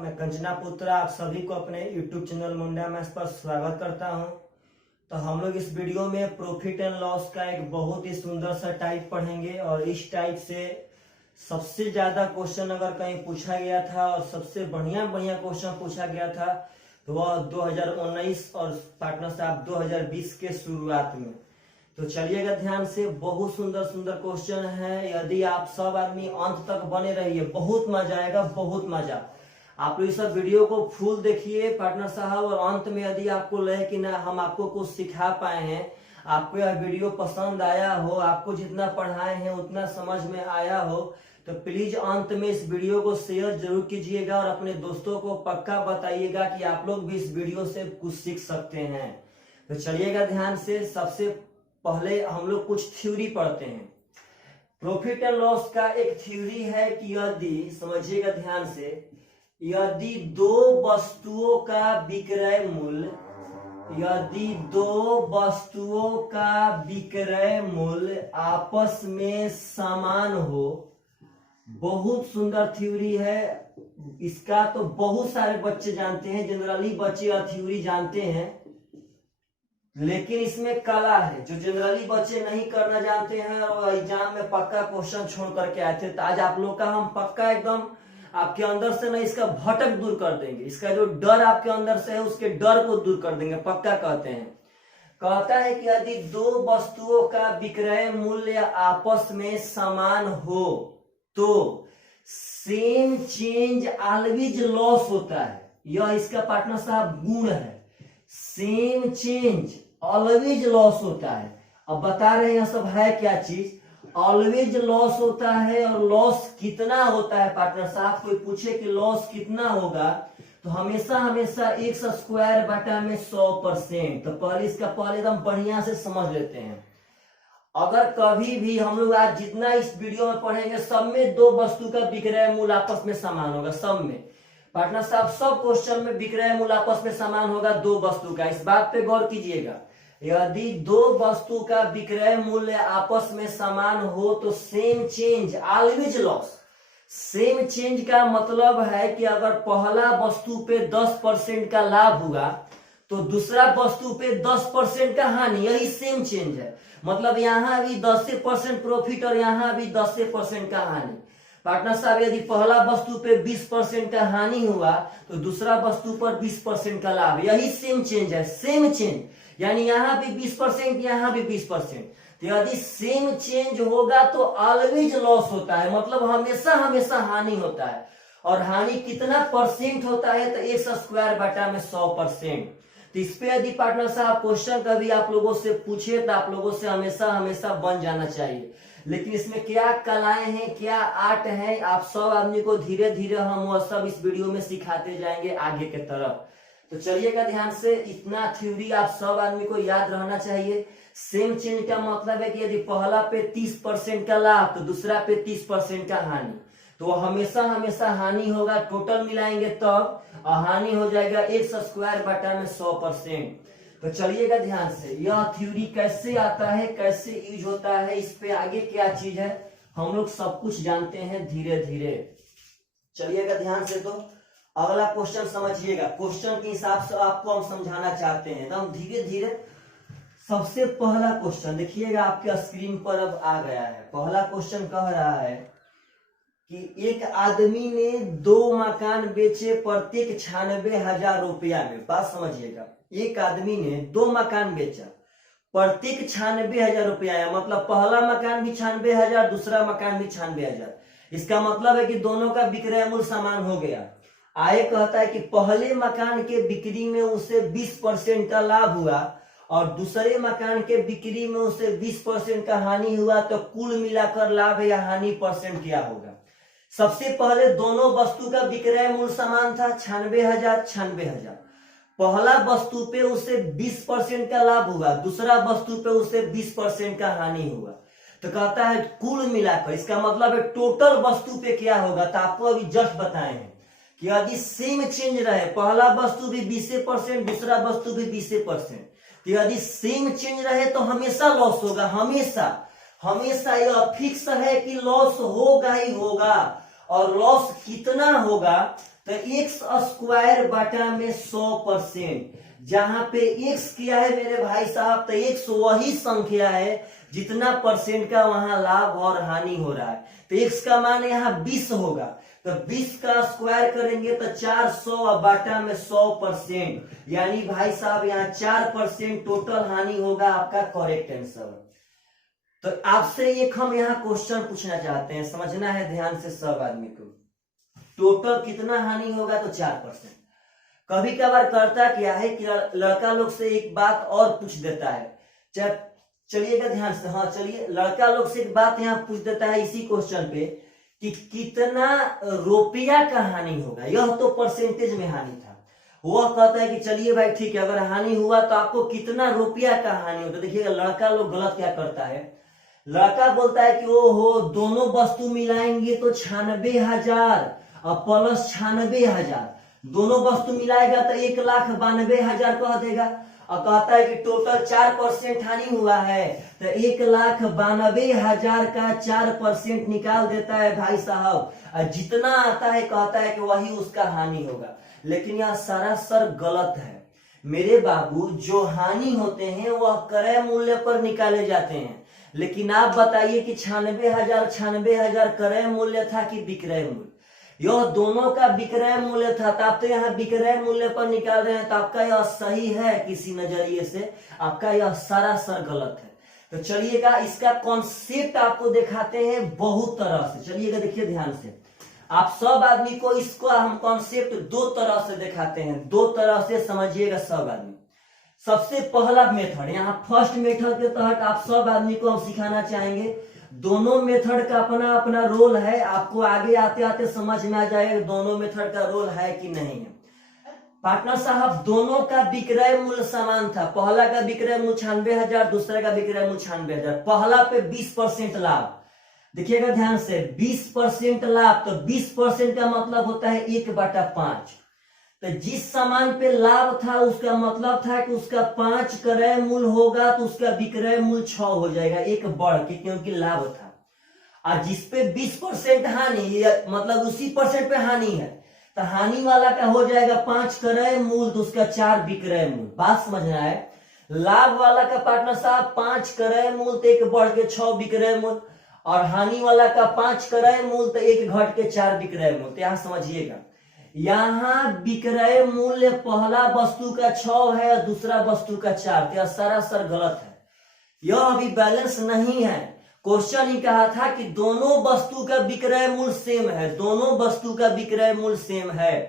मैं कंचना पुत्रा आप सभी को अपने YouTube चैनल मुंडा मैथ्स पर स्वागत करता हूं। तो हम लोग इस वीडियो में प्रॉफिट एंड लॉस का एक बहुत ही सुंदर सा टाइप पढ़ेंगे और इस टाइप से सबसे ज्यादा क्वेश्चन अगर कहीं पूछा गया था और सबसे बढ़िया बढ़िया क्वेश्चन पूछा गया था तो वह 2019 और पार्टनर साहब 2020 के शुरुआत में। तो चलिएगा ध्यान से, बहुत सुंदर सुंदर क्वेश्चन है। यदि आप सब आदमी अंत तक बने रहिए, बहुत मजा आएगा, बहुत मजा। आप लोग इस वीडियो को फुल देखिए पार्टनर साहब, और अंत में यदि आपको लगे कि ना हम आपको कुछ सिखा पाए हैं, आपको यह वीडियो पसंद आया हो, आपको जितना पढ़ाए हैं उतना समझ में आया हो, तो प्लीज अंत में इस वीडियो को शेयर जरूर कीजिएगा और अपने दोस्तों को पक्का बताइएगा कि आप लोग भी इस वीडियो से कुछ सीख सकते हैं। तो चलिएगा ध्यान से, सबसे पहले हम लोग कुछ थ्योरी पढ़ते हैं। प्रॉफिट एंड लॉस का एक थ्योरी है कि यदि, समझिएगा ध्यान से, यदि दो वस्तुओं का विक्रय मूल्य, यदि दो वस्तुओं का विक्रय मूल्य आपस में समान हो, बहुत सुंदर थ्योरी है इसका। तो बहुत सारे बच्चे जानते हैं, जनरली बच्चे यह थ्योरी जानते हैं, लेकिन इसमें कला है जो जनरली बच्चे नहीं करना जानते हैं और एग्जाम में पक्का क्वेश्चन छोड़ करके आए थे। तो आज आप लोग का हम पक्का एकदम आपके अंदर से ना इसका भटक दूर कर देंगे, इसका जो डर आपके अंदर से है उसके डर को दूर कर देंगे, पक्का कहते हैं। कहता है कि यदि दो वस्तुओं का विक्रय मूल्य आपस में समान हो तो सेम चेंज ऑलवेज लॉस होता है। यह इसका पार्टनर साहब गुण है, सेम चेंज ऑलवेज लॉस होता है। अब बता रहे हैं यह सब है क्या चीज, ऑलवेज लॉस होता है। और लॉस कितना होता है पार्टनर साहब, कोई पूछे कि लॉस कितना होगा तो हमेशा हमेशा x स्क्वायर बटा में 100%। तो पहले इसका पहले एकदम बढ़िया से समझ लेते हैं। अगर कभी भी हम लोग आज जितना इस वीडियो में पढ़ेंगे सब में दो वस्तु का विक्रय मूल्य आपस में समान होगा, सब में पार्टनर साहब, सब क्वेश्चन में विक्रय मूल्य आपस में समान होगा दो वस्तु का। इस बात पे गौर कीजिएगा, यदि दो वस्तु का विक्रय मूल्य आपस में समान हो तो same change always loss. Same change का मतलब है कि अगर पहला वस्तु पे 10% का लाभ हुआ तो दूसरा वस्तु पे 10% का हानि, यही सेम चेंज है। मतलब यहाँ भी 10% प्रॉफिट और यहाँ भी 10% का हानि। पार्टनर साहब, यदि पहला वस्तु पे 20% का हानि हुआ तो दूसरा वस्तु पर 20% का लाभ, यही सेम चेंज है, सेम चेंज। यानी यहाँ भी 20%, यहाँ भी 20%। तो यदि सेम चेंज होगा तो ऑलवेज लॉस होता है, मतलब हमेशा हमेशा हानि होता है। और हानि कितना परसेंट होता है, तो x स्क्वायर बटा में 100%। तो इस पे यदि पार्टनर साहब क्वेश्चन कभी आप लोगों से पूछे तो आप लोगों से हमेशा हमेशा बन जाना चाहिए। लेकिन इसमें क्या कलाएं हैं, क्या आर्ट है, आप सब आदमी को धीरे धीरे हम वह सब इस वीडियो में सिखाते जाएंगे आगे के तरफ। तो चलिएगा ध्यान से, इतना थ्योरी आप सब आदमी को याद रहना चाहिए। सेम चेंज का मतलब है कि यदि पहला पे 30% का लाभ तो दूसरा पे 30% का हानि, तो हमेशा हमेशा हानि होगा। टोटल मिलाएंगे तब और हानि हो जाएगा x स्क्वायर बटा में 100%। तो चलिएगा ध्यान से, यह थ्योरी कैसे आता है, कैसे यूज होता है, इस पे आगे क्या चीज है हम लोग सब कुछ जानते हैं धीरे धीरे। चलिएगा ध्यान से, तो अगला क्वेश्चन समझिएगा। क्वेश्चन के हिसाब से आपको हम समझाना चाहते हैं एकदम धीरे धीरे। सबसे पहला क्वेश्चन देखिएगा, आपके स्क्रीन पर अब आ गया है। पहला क्वेश्चन कह रहा है कि एक आदमी ने 2 मकान बेचे प्रत्येक 96,000 रुपया में। बात समझिएगा, एक आदमी ने 2 मकान बेचा, प्रत्येक 96,000 रुपया आया, मतलब पहला मकान भी 96,000, दूसरा मकान भी 96,000। इसका मतलब है कि दोनों का विक्रय मूल्य समान हो गया। आगे कहता है कि पहले मकान के बिक्री में उसे 20% का लाभ हुआ और दूसरे मकान के बिक्री में उसे 20% का हानि हुआ, तो कुल मिलाकर लाभ या हानि परसेंट क्या होगा। सबसे पहले दोनों वस्तु का विक्रय मूल्य समान था, 96,000 96,000। पहला वस्तु पे उसे 20% का लाभ हुआ, दूसरा वस्तु पे उसे 20% का हानि हुआ। तो कहता है कुल मिलाकर, इसका मतलब है टोटल वस्तु पे क्या होगा। तो आपको अभी जस्ट बताए हैं कि यदि सेम चेंज रहे, पहला वस्तु भी 20%, दूसरा वस्तु भी 20%, तो यदि सेम चेंज रहे तो हमेशा लॉस होगा, हमेशा हमेशा। यह फिक्स है कि लॉस होगा ही होगा। और लॉस कितना होगा, तो एक्स स्क्वायर बटा में 100%, जहां पे एक्स क्या है मेरे भाई साहब, तो एक्स वही संख्या है जितना परसेंट का वहां लाभ और हानि हो रहा है। तो एक्स का मान यहाँ 20 होगा, तो 20 का स्क्वायर करेंगे तो 400 बटा में 100%, यानी भाई साहब यहाँ 4% टोटल हानि होगा। आपका करेक्ट आंसर। तो आपसे एक हम यहाँ क्वेश्चन पूछना चाहते हैं, समझना है ध्यान से सब आदमी को। टोटल कितना हानि होगा, तो 4%। कभी कभार करता क्या है कि लड़का लोग से एक बात और पूछ देता है, चलिएगा ध्यान से, हाँ चलिए, लड़का लोग से एक बात यहाँ पूछ देता है इसी क्वेश्चन पे कि कितना रुपया का हानि होगा। यह तो परसेंटेज में हानि था, वह कहता है कि चलिए भाई ठीक है, अगर हानि हुआ तो आपको कितना रुपया का हानि होता। देखिएगा लड़का लोग गलत क्या करता है, लड़का बोलता है कि ओहो दोनों वस्तु मिलाएंगे तो 96,000 और प्लस 96,000, दोनों वस्तु मिलाएगा तो 1,92,000 कह देगा, और कहता है कि टोटल 4% हानि हुआ है, तो 1,92,000 का 4% निकाल देता है भाई साहब, और जितना आता है कहता है कि वही उसका हानि होगा। लेकिन यह सरासर गलत है मेरे बाबू। जो हानि होते हैं वह क्रय मूल्य पर निकाले जाते हैं, लेकिन आप बताइए कि 96,000 क्रय मूल्य था कि विक्रय मूल्य? यह दोनों का विक्रय मूल्य था, तो आप तो यहाँ विक्रय मूल्य पर निकाल रहे हैं, तो आपका यह सही है किसी नजरिए से, आपका यह सरासर गलत है। तो चलिएगा इसका कॉन्सेप्ट आपको दिखाते हैं बहुत तरह से। चलिएगा देखिए ध्यान से, आप सब आदमी को इसको हम कॉन्सेप्ट दो तरह से दिखाते हैं, दो तरह से समझिएगा सब आदमी। सबसे पहला मेथड, यहाँ फर्स्ट मेथड के तहत आप सब आदमी को हम सिखाना चाहेंगे। दोनों मेथड का अपना अपना रोल है, आपको आगे आते आते समझ में आ जाएगा दोनों मेथड का रोल है कि नहीं है। पार्टनर साहब दोनों का विक्रय मूल्य समान था, पहला का विक्रय मूल्य 96,000, दूसरे का विक्रय मूल्य 96,000। पहला पे 20% लाभ, देखिएगा ध्यान से 20% लाभ, तो 20% का मतलब होता है 1/5। तो जिस सामान पे लाभ था उसका मतलब था कि उसका 5 क्रय मूल्य होगा तो उसका विक्रय मूल्य 6 हो जाएगा, एक बढ़ के, क्योंकि लाभ था। और जिसपे 20% हानि, मतलब उसी परसेंट पे हानि है, तो हानि वाला का हो जाएगा 5 क्रय मूल्य तो उसका 4 विक्रय मूल्य। बात समझना है। लाभ वाला का पार्टनर साहब 5 क्रय मूल्य तो एक बढ़ के 6 विक्रय मूल्य, और हानि वाला का 5 क्रय मूल्य तो एक घट के 4 विक्रय मूल्य। तो यहां समझिएगा, यहाँ विक्रय मूल्य पहला वस्तु का 6 है और दूसरा वस्तु का 4, यह सरासर गलत है, यह अभी बैलेंस नहीं है। क्वेश्चन ही कहा था कि दोनों वस्तु का विक्रय मूल्य सेम है, दोनों वस्तु का विक्रय मूल्य सेम है,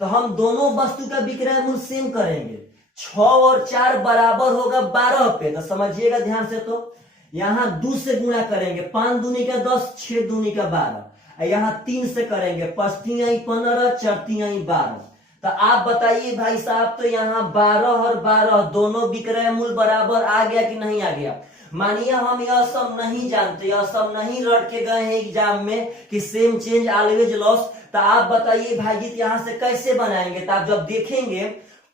तो हम दोनों वस्तु का विक्रय मूल्य सेम करेंगे। 6 और 4 बराबर होगा 12 पे, तो समझिएगा ध्यान से। तो यहाँ 2 से गुणा करेंगे, 5 दूनी का 10, 6 दूनी का 12, यहाँ 3 से करेंगे, 5 3 15, 4 3 12। तो आप बताइए भाई साहब, तो यहाँ 12 और 12 दोनों विक्रय मूल्य बराबर आ गया कि नहीं आ गया? मानिए हम यह सब नहीं जानते, यह सब नहीं रट के गए हैं एग्जाम में कि सेम चेंज ऑलवेज लॉस, तो आप बताइए भाई जी यहाँ से कैसे बनाएंगे? तो आप जब देखेंगे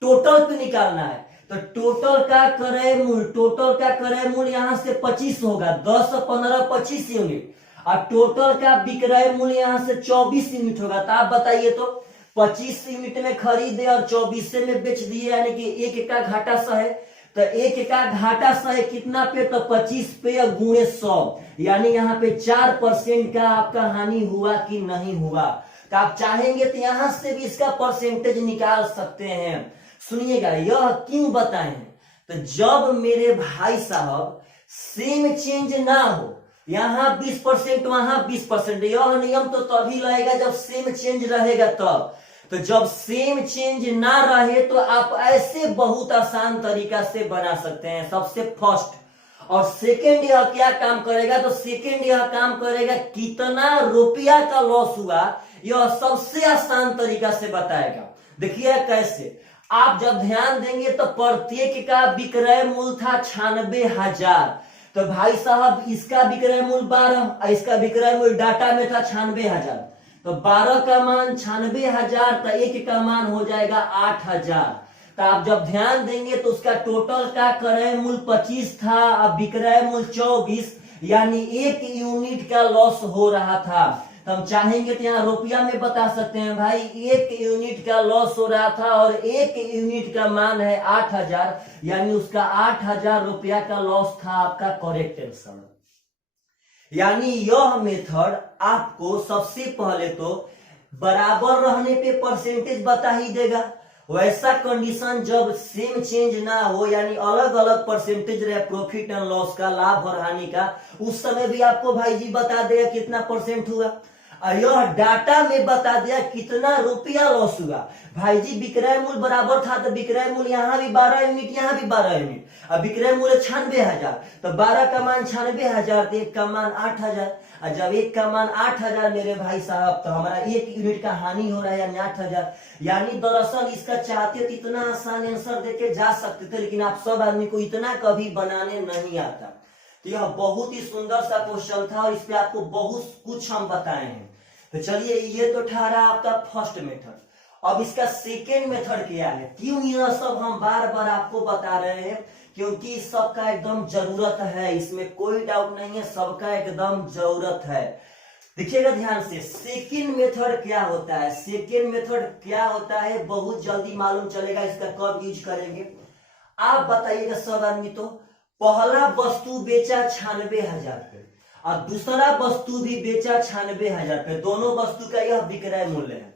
टोटल पे निकालना है, तो टोटल का क्रय मूल्य, टोटल का क्रय मूल्य यहाँ से 25 होगा, 10 15 25 यूनिट, और टोटल का विक्रय मूल्य यहाँ से 24 यूनिट होगा। तो आप बताइए, तो 25 यूनिट में खरीदे और 24 में बेच दिए, यानी कि एक का घाटा सहे, तो एक का घाटा सहे कितना पे? तो 25 पे गुणे 100, यानी यहाँ पे 4% का आपका हानि हुआ कि नहीं हुआ? तो आप चाहेंगे तो यहां से भी इसका परसेंटेज निकाल सकते हैं। सुनिएगा, यह क्यों बताएं? तो जब मेरे भाई साहब सेम चेंज ना हो, यहाँ 20% वहां 20%, यह नियम तो तभी लगेगा जब सेम चेंज रहेगा तब। तो जब सेम चेंज ना रहे तो आप ऐसे बहुत आसान तरीका से बना सकते हैं। सबसे फर्स्ट और सेकेंड यह क्या काम करेगा? तो सेकेंड यह काम करेगा कितना रुपया का लॉस हुआ, यह सबसे आसान तरीका से बताएगा। देखिए कैसे, आप जब ध्यान देंगे तो प्रत्येक का विक्रय मूल्य था 96,000, तो भाई साहब इसका विक्रय मूल्य 12, इसका विक्रय मूल्य डाटा में था 96,000, तो 12 का मान 96,000, तो एक का मान हो जाएगा 8,000। तो आप जब ध्यान देंगे तो उसका टोटल का क्रय मूल्य 25 था, अब विक्रय मूल्य 24, यानी 1 यूनिट का लॉस हो रहा था। तो हम चाहेंगे तो यहाँ रुपया में बता सकते हैं भाई 1 यूनिट का लॉस हो रहा था और 1 यूनिट का मान है 8,000, यानी उसका 8,000 रुपया का लॉस था आपका करेक्ट आंसर। यानी यह मेथड आपको सबसे पहले तो बराबर रहने पे परसेंटेज बता ही देगा। वैसा कंडीशन जब सेम चेंज ना हो, यानी अलग अलग परसेंटेज रहे प्रॉफिट एंड लॉस का, लाभ और हानि का, उस समय भी आपको भाई जी बता देगा कितना परसेंट हुआ। और यह डाटा में बता दिया कितना रुपया लॉस हुआ। भाई जी विक्रय मूल्य बराबर था तो विक्रय मूल्य यहाँ भी 12 यूनिट, यहाँ भी 12 यूनिट। अब विक्रय मूल्य 96,000, तो 12 का मान 96,000, तो 1 का मान 8,000। और जब 1 का मान 8,000 मेरे भाई साहब, तो हमारा 1 यूनिट का हानि हो रहा है यानी 8,000। यानी दरअसल इसका चाहते तो इतना आसान आंसर देके जा सकते थे, लेकिन आप सब आदमी को इतना कभी बनाने नहीं आता। तो यह बहुत ही सुंदर सा क्वेश्चन था और इस पे आपको बहुत कुछ हम बताए हैं। तो चलिए, ये तो ठहरा आपका फर्स्ट मेथड। अब इसका सेकेंड मेथड क्या है? क्यों यह सब हम बार बार आपको बता रहे हैं? क्योंकि सबका एकदम जरूरत है, इसमें कोई डाउट नहीं है, सबका एकदम जरूरत है। देखिएगा ध्यान से, सेकेंड मेथड क्या होता है? सेकेंड मेथड क्या होता है बहुत जल्दी मालूम चलेगा, इसका कब यूज करेंगे आप बताइएगा सब आदमी। तो पहला वस्तु बेचा 96,000 पे और दूसरा वस्तु भी बेचा 96,000 पे, दोनों वस्तु का यह विक्रय मूल्य है।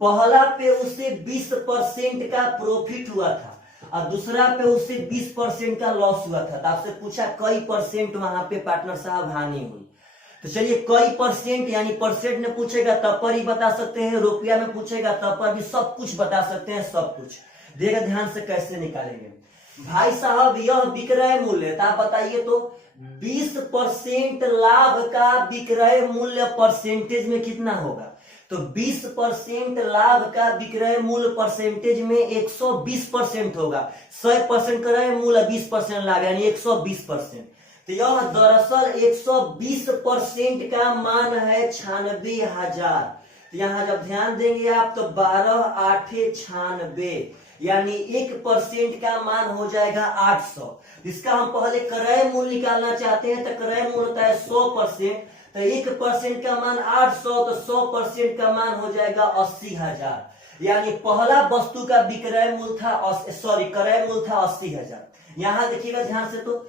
पहला पे उसे 20% का प्रॉफिट हुआ था और दूसरा पे उसे 20% का लॉस हुआ था। तो आपसे पूछा कई परसेंट वहां पे पार्टनर साहब हानि हुई। तो चलिए, कई परसेंट यानी परसेंट में पूछेगा तब पर ही बता सकते हैं, रुपया में पूछेगा तब पर भी सब कुछ बता सकते हैं, सब कुछ। देखिए ध्यान से कैसे निकालेंगे भाई साहब। यह विक्रय मूल्य, तो आप बताइए तो 20% लाभ का विक्रय मूल्य परसेंटेज में कितना होगा? तो 20% लाभ का विक्रय मूल्य परसेंटेज में 120% होगा। 100% क्रय मूल्य 20% लाभ, यानी 120%। तो यह दरअसल 120% का मान है 96,000। तो यहां जब ध्यान देंगे आप तो 12 8 96, यानी 1% का मान हो जाएगा 800। इसका हम पहले क्रय मूल्य निकालना चाहते हैं, तो क्रय मूल्य होता है 100%, तो 1% का मान 800, तो 100% का मान हो जाएगा 80,000। यानी पहला वस्तु का विक्रय मूल्य था क्रय मूल्य था 80,000। यहां देखिएगा ध्यान से, तो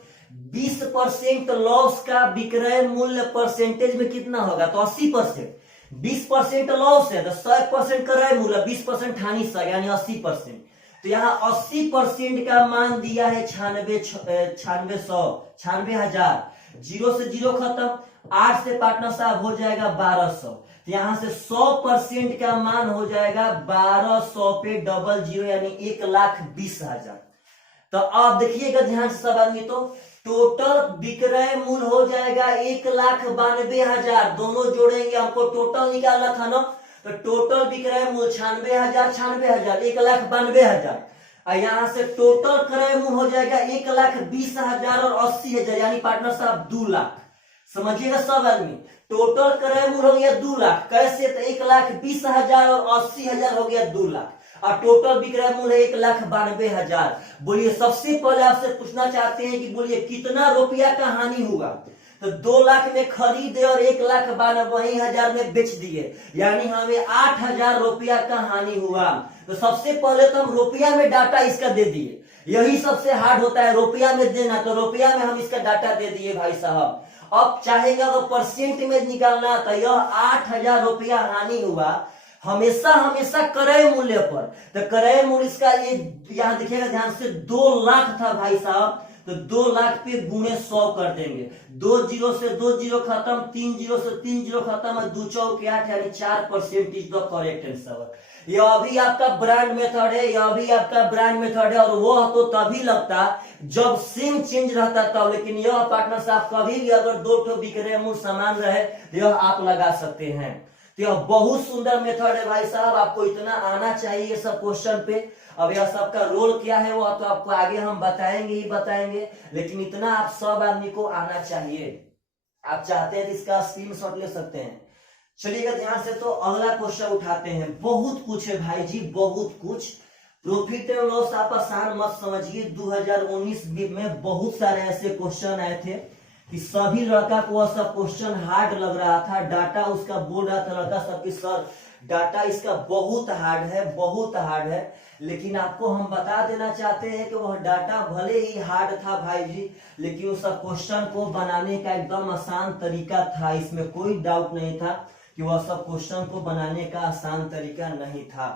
20% लॉस का विक्रय मूल्य परसेंटेज में कितना होगा? तो 80%। 20% लॉस है तो 100% क्रय मूल्य, 20% हानि 100, यानी 80%। तो यहाँ 80% का मान दिया है 96,000। 0 से 0 खत्म, 8 से पार्टनर साहब हो जाएगा 1200। तो यहाँ से 100% का मान हो जाएगा 1200 पे डबल 0, यानी 1,20,000। तो आप देखिएगा ध्यान से सब आदमी, तो टोटल विक्रय मूल्य हो जाएगा 1,92,000। दोनों जोड़ेंगे, हमको टोटल निकालना था ना, तो टोटल विक्रय मूल्य 96,000 96,000 1,92,000। और यहाँ से टोटल क्रय मूल्य हो जाएगा 1,20,000 और 80,000, यानी पार्टनर साहब 2 लाख। समझिएगा सब आदमी, टोटल क्रय मूल्य हो गया 2 लाख। कैसे? तो 1,20,000 और 80,000 हो गया 2 लाख और टोटल विक्रय मूल्य 1,92,000। बोलिए, सबसे पहले आपसे पूछना चाहते हैं कि बोलिए कितना रुपया का हानि हुआ? तो 2 लाख में खरीदे और 1,92,000 में बेच दिए, यानी हमें 8,000 रुपया का हानि हुआ। तो सबसे पहले तो हम रुपया में डाटा इसका दे दिए, यही सबसे हार्ड होता है रुपया में देना। तो रुपया में हम इसका डाटा दे दिए भाई साहब। अब चाहेगा तो परसेंट में निकालना, तो यह 8,000 रुपया हानि हुआ हमेशा हमेशा क्रय मूल्य पर। तो क्रय मूल्य इसका ये यहाँ देखिएगा ध्यान से 2 लाख था भाई साहब, तो 2 लाख पे गुणे 100 कर देंगे। 2 0 से 2 0 खत्म, 3 0 से 3 0 खत्म, 2 चौके 8, यानी 4% इज द करेक्ट आंसर। यह अभी आपका ब्रांड मेथड है, यह अभी आपका ब्रांड मेथड है, और वह तो तभी लगता जब सेम चेंज रहता तब। लेकिन यह पार्टनर साहब कभी भी अगर 2 ठो विक्रय मूल्य समान रहे, यह आप लगा सकते हैं। तो यह बहुत सुंदर मेथड है भाई साहब, आपको इतना आना चाहिए सब क्वेश्चन पे। अब यह सबका रोल क्या है वो तो आपको आगे हम बताएंगे ही बताएंगे, लेकिन इतना आप सब आदमी को आना चाहिए। आप चाहते हैं तो इसका स्क्रीनशॉट ले सकते हैं। चलिएगा ध्यान से, तो अगला क्वेश्चन उठाते हैं। बहुत कुछ है भाई जी, बहुत कुछ। प्रॉफिट एंड लॉस आप आसान मत समझिए, 2019 में बहुत सारे ऐसे क्वेश्चन आए थे कि सभी लड़का को वह सब क्वेश्चन हार्ड लग रहा था, डाटा उसका बोल रहा था लड़का सब कि सर डाटा इसका बहुत हार्ड है, बहुत हार्ड है। लेकिन आपको हम बता देना चाहते हैं कि वह डाटा भले ही हार्ड था भाई जी, लेकिन उस क्वेश्चन को बनाने का एकदम आसान तरीका था। इसमें कोई डाउट नहीं था कि वह सब क्वेश्चन को बनाने का आसान तरीका नहीं था,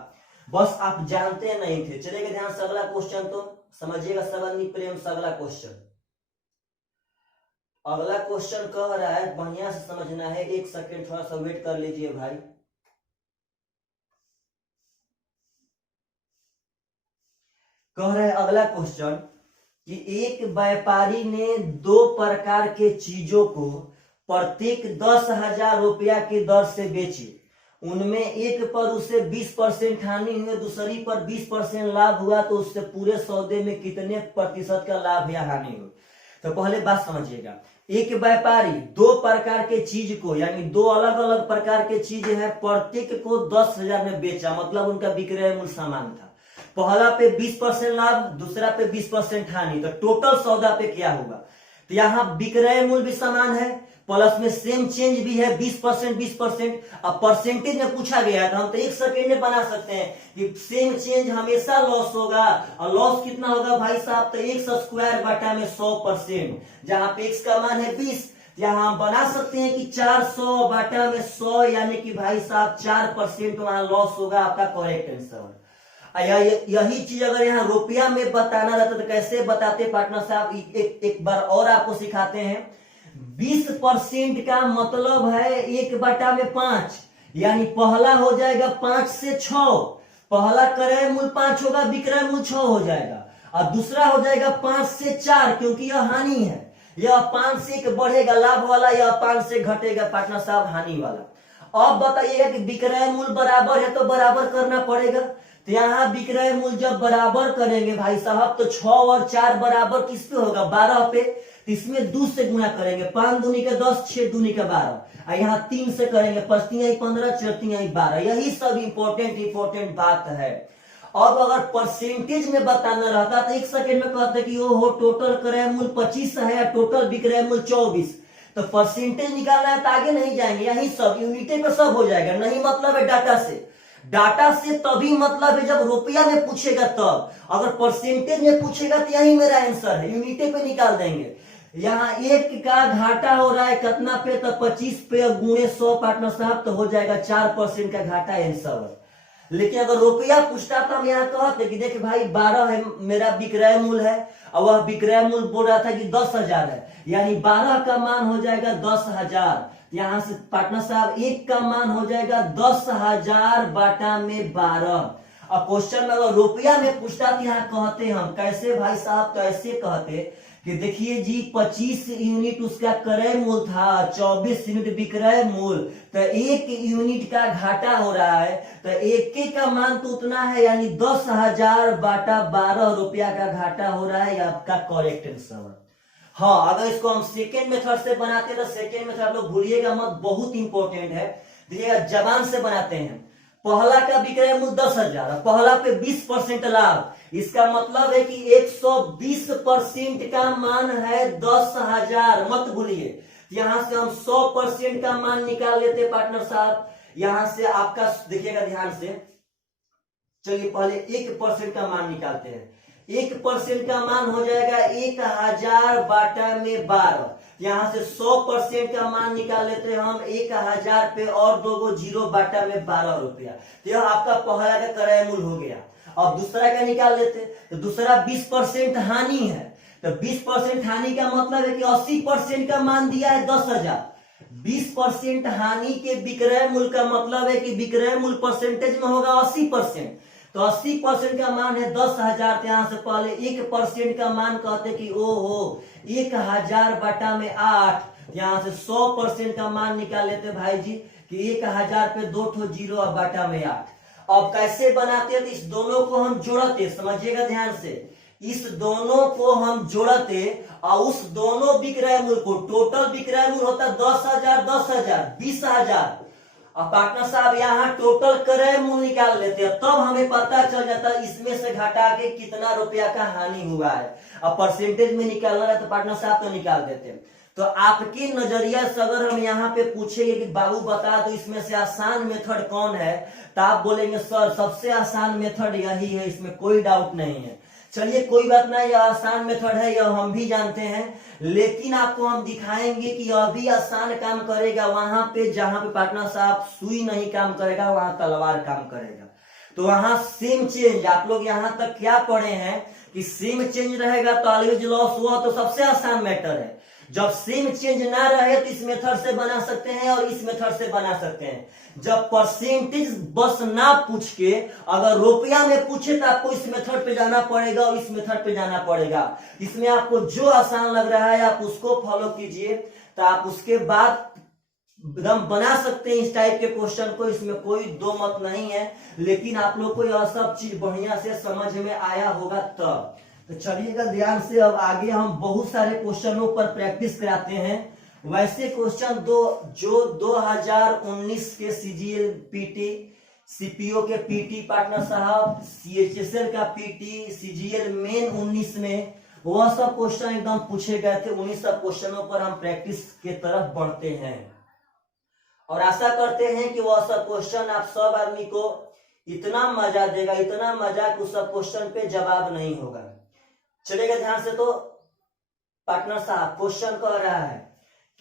बस आप जानते नहीं थे। चलेगा ध्यान से अगला क्वेश्चन तो समझिएगा सबंधी प्रेम से अगला क्वेश्चन। अगला क्वेश्चन कह रहा है, बढ़िया से समझना है, एक सेकेंड थोड़ा सा वेट कर लीजिए भाई। कह रहा है अगला क्वेश्चन कि एक व्यापारी ने 2 प्रकार के चीजों को प्रत्येक 10,000 रुपया की दर से बेची। उनमें एक पर उसे 20% हानि हुई, दूसरी पर 20% लाभ हुआ, तो उससे पूरे सौदे में कितने प्रतिशत का लाभ या हानि हुई? तो पहले बात समझिएगा, एक व्यापारी 2 प्रकार के चीज को, यानी 2 अलग अलग प्रकार के चीज है, प्रत्येक को 10,000 में बेचा, मतलब उनका विक्रय मूल्य समान था। पहला पे 20% लाभ, दूसरा पे 20% हानि, तो टोटल सौदा पे क्या होगा? तो यहाँ विक्रय मूल्य भी समान है, प्लस में सेम चेंज भी है 20%। 20% अब परसेंटेज में पूछा गया है, तो हम तो एक सेकेंड में बना सकते हैं कि सेम चेंज हमेशा लॉस होगा, और लॉस कितना होगा भाई साहब? तो x स्क्वायर बटा में 100%, जहां पे x का मान है 20, यहाँ हम बना सकते हैं कि 400 बटा में 100, यानी कि भाई साहब 4% वहां लॉस होगा। आपका करेक्ट आंसर। यही चीज अगर यहाँ रुपया में बताना रहता तो कैसे बताते पार्टनर साहब? एक बार और आपको सिखाते हैं। 20% का मतलब है 1/5, यानी पहला हो जाएगा 5 से 6, पहला क्रय मूल्य 5 होगा, विक्रय मूल्य 6 हो जाएगा, और दूसरा हो जाएगा 5 से 4, क्योंकि यह हानि है। यह 5 से 1 बढ़ेगा लाभ वाला, यह 5 से घटेगा पार्टनर साहब हानि वाला। अब बताइएगा कि विक्रय मूल्य बराबर है तो बराबर करना पड़ेगा। तो यहाँ विक्रय मूल्य जब बराबर करेंगे भाई साहब, तो 6 और 4 बराबर किस पे होगा? 12 पे। तो इसमें 2 से गुणा करेंगे, 5 दूनी का 10, 6 दूनी का 12, और यहाँ 3 से करेंगे, 5 3 15, 4 3 12। यही सब इंपॉर्टेंट बात है। अब अगर परसेंटेज में बताना रहता तो एक सेकेंड में कहते कि वो टोटल क्रय मूल्य 25 है, टोटल विक्रय मूल्य 24, तो परसेंटेज निकालना है तो आगे नहीं जाएंगे, यही सब यूनिटे पे सब हो जाएगा। नहीं मतलब है डाटा से, डाटा से तभी मतलब है जब रुपया में पूछेगा तब। अगर परसेंटेज में पूछेगा तो यही मेरा आंसर है, यूनिटे पे निकाल देंगे। यहाँ 1 का घाटा हो रहा है कितना पे? तो 25 पे गुणे 100 पार्टनर साहब, तो हो जाएगा 4% का घाटा आंसर। लेकिन अगर रुपया पूछता तो हम यहाँ कहते कि देख भाई 12 है मेरा विक्रय मूल्य है, और वह विक्रय मूल्य बोल रहा था कि 10,000 है, यानी 12 का मान हो जाएगा 10,000। यहाँ से पार्टनर साहब 1 का मान हो जाएगा 10,000 बटा में 12। अब क्वेश्चन में अगर रुपया में पूछता तो यहाँ कहते हम कैसे भाई साहब? तो ऐसे कहते कि देखिए जी 25 यूनिट उसका क्रय मूल्य था, 24 यूनिट विक्रय मूल्य, तो 1 यूनिट का घाटा हो रहा है, तो 1 का मान तो उतना है, यानी 10,000 बटा 12 रुपया का घाटा हो रहा है। आपका करेक्ट आंसर। हाँ, अगर इसको हम सेकेंड मेथड से बनाते तो सेकेंड मेथड आप लोग भूलिएगा मत, बहुत इंपॉर्टेंट है। देखिएगा जबान से बनाते हैं, पहला का विक्रय मूल्य 10,000, पहला पे 20% लाभ, इसका मतलब है कि 120% का मान है 10,000, मत भूलिए। यहां से हम 100% का मान निकाल लेते पार्टनर साहब। यहां से आपका देखिएगा ध्यान से, चलिए पहले 1% का मान निकालते हैं। 1% का मान हो जाएगा 1,000 बटा में 12। यहां से 100% का मान निकाल लेते हैं हम, 1,000 पे और 2 गो 0 बटा में 12 रुपया। तो यह आपका पहला का क्रय मूल्य हो गया। अब दूसरा का निकाल लेते, तो दूसरा 20% हानि है, तो 20% हानि का मतलब है कि 80% का मान दिया है 10,000। 20% हानि के विक्रय मूल्य का मतलब है कि विक्रय मूल्य परसेंटेज में होगा 80%, तो 80% का मान है 10,000। यहाँ से पहले 1% का मान कहते कि ओहो 1,000 बटा में 8, यहाँ से 100% का मान निकाल लेते भाई जी कि 1,000 पे 2 ठो 0 और बटा में 8। अब कैसे बनाते हैं? तो इस दोनों को हम जोड़ते, समझिएगा ध्यान से, इस दोनों को हम जोड़ते और उस दोनों विक्रय मूल्य को, टोटल विक्रय मूल्य होता 10,000 10,000 20,000। अब पार्टनर साहब यहाँ टोटल क्रय मूल्य निकाल लेते हैं, तब हमें पता चल जाता है इसमें से घटा के कितना रुपया का हानि हुआ है। अब परसेंटेज में निकालना है तो पार्टनर साहब तो निकाल देते हैं। तो आपकी नजरिया से अगर हम यहाँ पे पूछेंगे कि बाबू बता दो इसमें से आसान मेथड कौन है, तो आप बोलेंगे सर सबसे आसान मेथड यही है, इसमें कोई डाउट नहीं है। चलिए कोई बात नहीं, यह आसान मेथड है, यह हम भी जानते हैं, लेकिन आपको हम दिखाएंगे कि यह भी आसान काम करेगा वहां पे जहां पे पार्टनर साहब सुई नहीं काम करेगा, वहां तलवार काम करेगा। तो वहां सेम चेंज, आप लोग यहां तक क्या पढ़े हैं कि सेम चेंज रहेगा तो ऑलवेज लॉस हुआ, तो सबसे आसान मैटर है। जब सेम चेंज ना रहे तो इस मेथड से बना सकते हैं और इस मेथड से बना सकते हैं। जब परसेंटेज बस ना पूछ के अगर रुपया में पूछे तो आपको इस मेथड पे जाना पड़ेगा और इस मेथड पे जाना पड़ेगा। इसमें आपको जो आसान लग रहा है आप उसको फॉलो कीजिए, तो आप उसके बाद एकदम बना सकते हैं इस टाइप के क्वेश्चन को, इसमें कोई दो मत नहीं है। लेकिन आप लोग को यह सब चीज बढ़िया से समझ में आया होगा तब। तो चलिएगा ध्यान से, अब आगे हम बहुत सारे क्वेश्चनों पर प्रैक्टिस कराते हैं। वैसे क्वेश्चन जो 2019 के सीजीएल पीटी, सीपीओ के पीटी पार्टनर साहब, सीएचएसएल का पीटी, सीजीएल मेन 19 में वह सब क्वेश्चन एकदम पूछे गए थे। उन्हीं सब क्वेश्चनों पर हम प्रैक्टिस के तरफ बढ़ते हैं और आशा करते हैं कि वह सब क्वेश्चन आप सब आदमी को इतना मजा देगा, इतना मजा कि उस सब क्वेश्चन पे जवाब नहीं होगा। चलेगा ध्यान से। तो पार्टनर साहब क्वेश्चन कह रहा है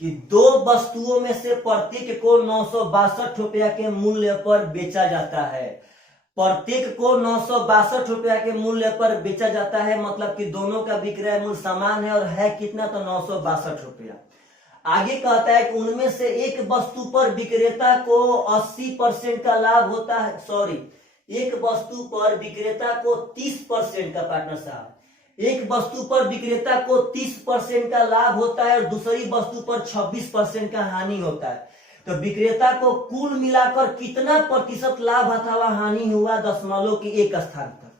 कि दो वस्तुओं में से प्रत्येक को 962 रुपया के मूल्य पर बेचा जाता है। प्रत्येक को 962 रुपया के मूल्य पर बेचा जाता है, मतलब कि दोनों का विक्रय मूल्य समान है और है कितना, तो 962 रुपया। आगे कहता है कि उनमें से एक वस्तु पर विक्रेता को 80% का लाभ होता है, एक वस्तु पर विक्रेता को 30% का, पार्टनर साहब एक वस्तु पर विक्रेता को 30% का लाभ होता है और दूसरी वस्तु पर 26% का हानि होता है। तो विक्रेता को कुल मिलाकर कितना प्रतिशत लाभ अथवा हानि हुआ दशमलव के एक स्थान पर।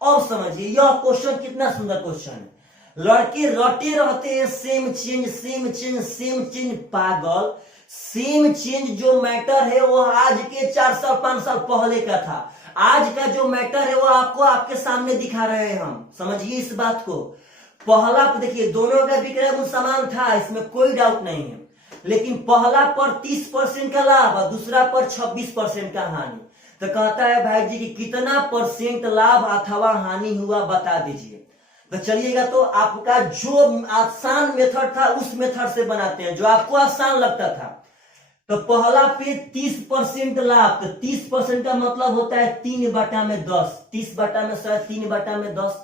अब समझिए यह क्वेश्चन कितना सुंदर क्वेश्चन है। लड़के रटे रहते हैं same change same change same change, पागल। सेम चेंज जो मैटर है वो आज के 4 साल 5 साल पहले का था। आज का जो मैटर है वो आपको आपके सामने दिखा रहे हैं हम, समझिए इस बात को। पहला देखिए दोनों का विक्रय मूल्य समान था, इसमें कोई डाउट नहीं है, लेकिन पहला पर 30% का लाभ और दूसरा पर 26% का हानि। तो कहता है भाई जी कि कितना परसेंट लाभ अथवा हानि हुआ बता दीजिए। तो चलिएगा, तो आपका जो आसान मेथड था उस मेथड से बनाते हैं जो आपको आसान लगता था। तो पहला पे 30% लाभ, तो 30% का मतलब होता है 3/10, 30/100 3/10।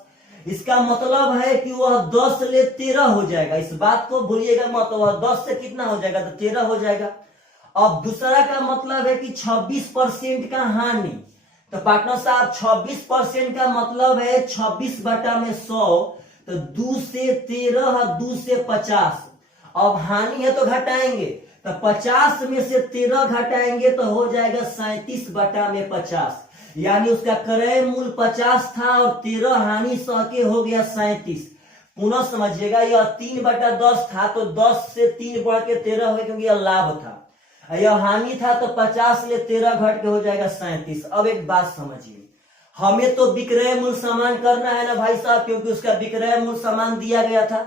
इसका मतलब है कि वह 10 ले 13 हो जाएगा, इस बात को भूलिएगा मत। वह 10 से कितना हो जाएगा, तो 13 हो जाएगा। अब दूसरा का मतलब है कि 26% का हानि। तो पार्टनर साहब 26% का मतलब है 26/100, तो 2 से 13, 2 से 50। अब हानि है तो घटाएंगे, तो 50 में से 13 घटाएंगे तो हो जाएगा 37/50, यानी उसका क्रय मूल्य 50 था और 13 हानि सह के हो गया 37। पुनः समझिएगा, यह 3/10 था तो 10 से 3 बढ़ के 13 हो गया क्योंकि यह लाभ था। यह हानि था तो 50 ले 13 घट के हो जाएगा 37। अब एक बात समझिए, हमें तो विक्रय मूल्य समान करना है ना भाई साहब, क्योंकि उसका विक्रय मूल्य समान दिया गया था।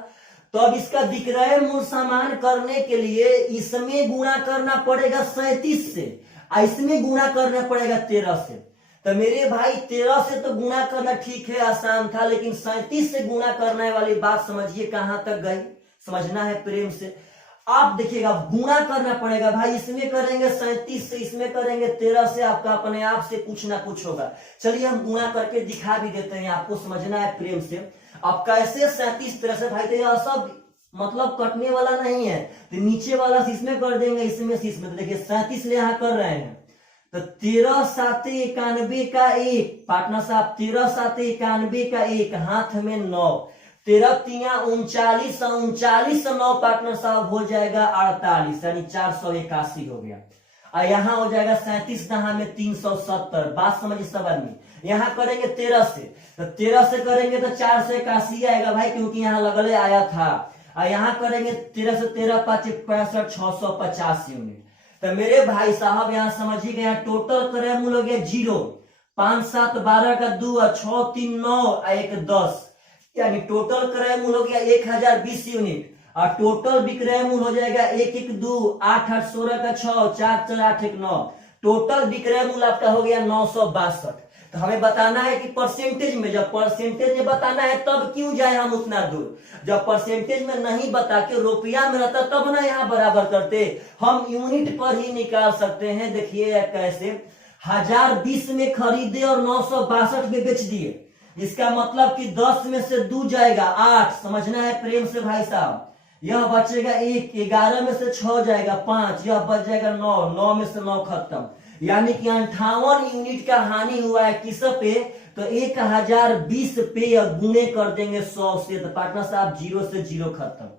तो अब इसका विक्रय मूल्य समान करने के लिए इसमें गुणा करना पड़ेगा 37 से, इसमें गुणा करना पड़ेगा 13 से। तो मेरे भाई 13 से तो गुणा करना ठीक है आसान था, लेकिन 37 से गुणा करने वाली बात समझिए कहां तक गई, समझना है प्रेम से। आप देखिएगा गुणा करना पड़ेगा भाई, इसमें करेंगे 37 से, इसमें करेंगे 13 से, आपका अपने आप से कुछ ना कुछ होगा। चलिए हम गुणा करके दिखा भी देते हैं, आपको समझना है प्रेम से। अब कैसे 37 तरह से भाई, तो यह सब मतलब कटने वाला नहीं है, तो नीचे वाला इसमें कर देंगे, इसमें से इसमें। तो देखिए 37 ले यहाँ कर रहे हैं, तो 13 7 91 का 1, पार्टनर साहब 13 7 91 का 1, हाथ में 9, 13 3 39, 39 से 9 पार्टनर साहब हो जाएगा 48, यानी 481 हो गया। और यहाँ हो जाएगा 37 दहा में 370। बात समझिए सब आदमी। यहाँ करेंगे 13 से, तो 13 से करेंगे तो 481 आएगा भाई, क्योंकि यहाँ लगले आया था। और यहाँ करेंगे 13 से 13 5 65, 650 यूनिट। तो मेरे भाई साहब यहाँ समझिए, यहाँ टोटल क्रय मूल्य हो गया 0, 5 7 12 का 2 और 6 3 9 1 10, यानी टोटल क्रय मूल्य हो गया 1020 यूनिट। और टोटल विक्रय मूल्य हो जाएगा 1 1 2 8 8 16 का 6 4 4 8 1 9। टोटल विक्रय मूल्य आपका हो गया 962। तो हमें बताना है कि परसेंटेज में, जब परसेंटेज में बताना है तब क्यों जाए हम उतना दूर। जब परसेंटेज में नहीं बता के रुपया में रहता तब ना यहाँ बराबर करते, हम यूनिट पर ही निकाल सकते हैं। देखिए कैसे, 1020 में खरीदे और 962 में बेच दिए, इसका मतलब कि 10 में से 2 जाएगा 8, समझना है प्रेम से भाई साहब। यह बचेगा 1, 11 में से 6 जाएगा 5, यह बच जाएगा 9, 9 में से 9 खत्म। यानी कि 58 यूनिट का हानि हुआ है किस पे, तो 1020 पे गुणे कर देंगे 100 से, तो पार्टनर साहब 0 से 0 खत्म।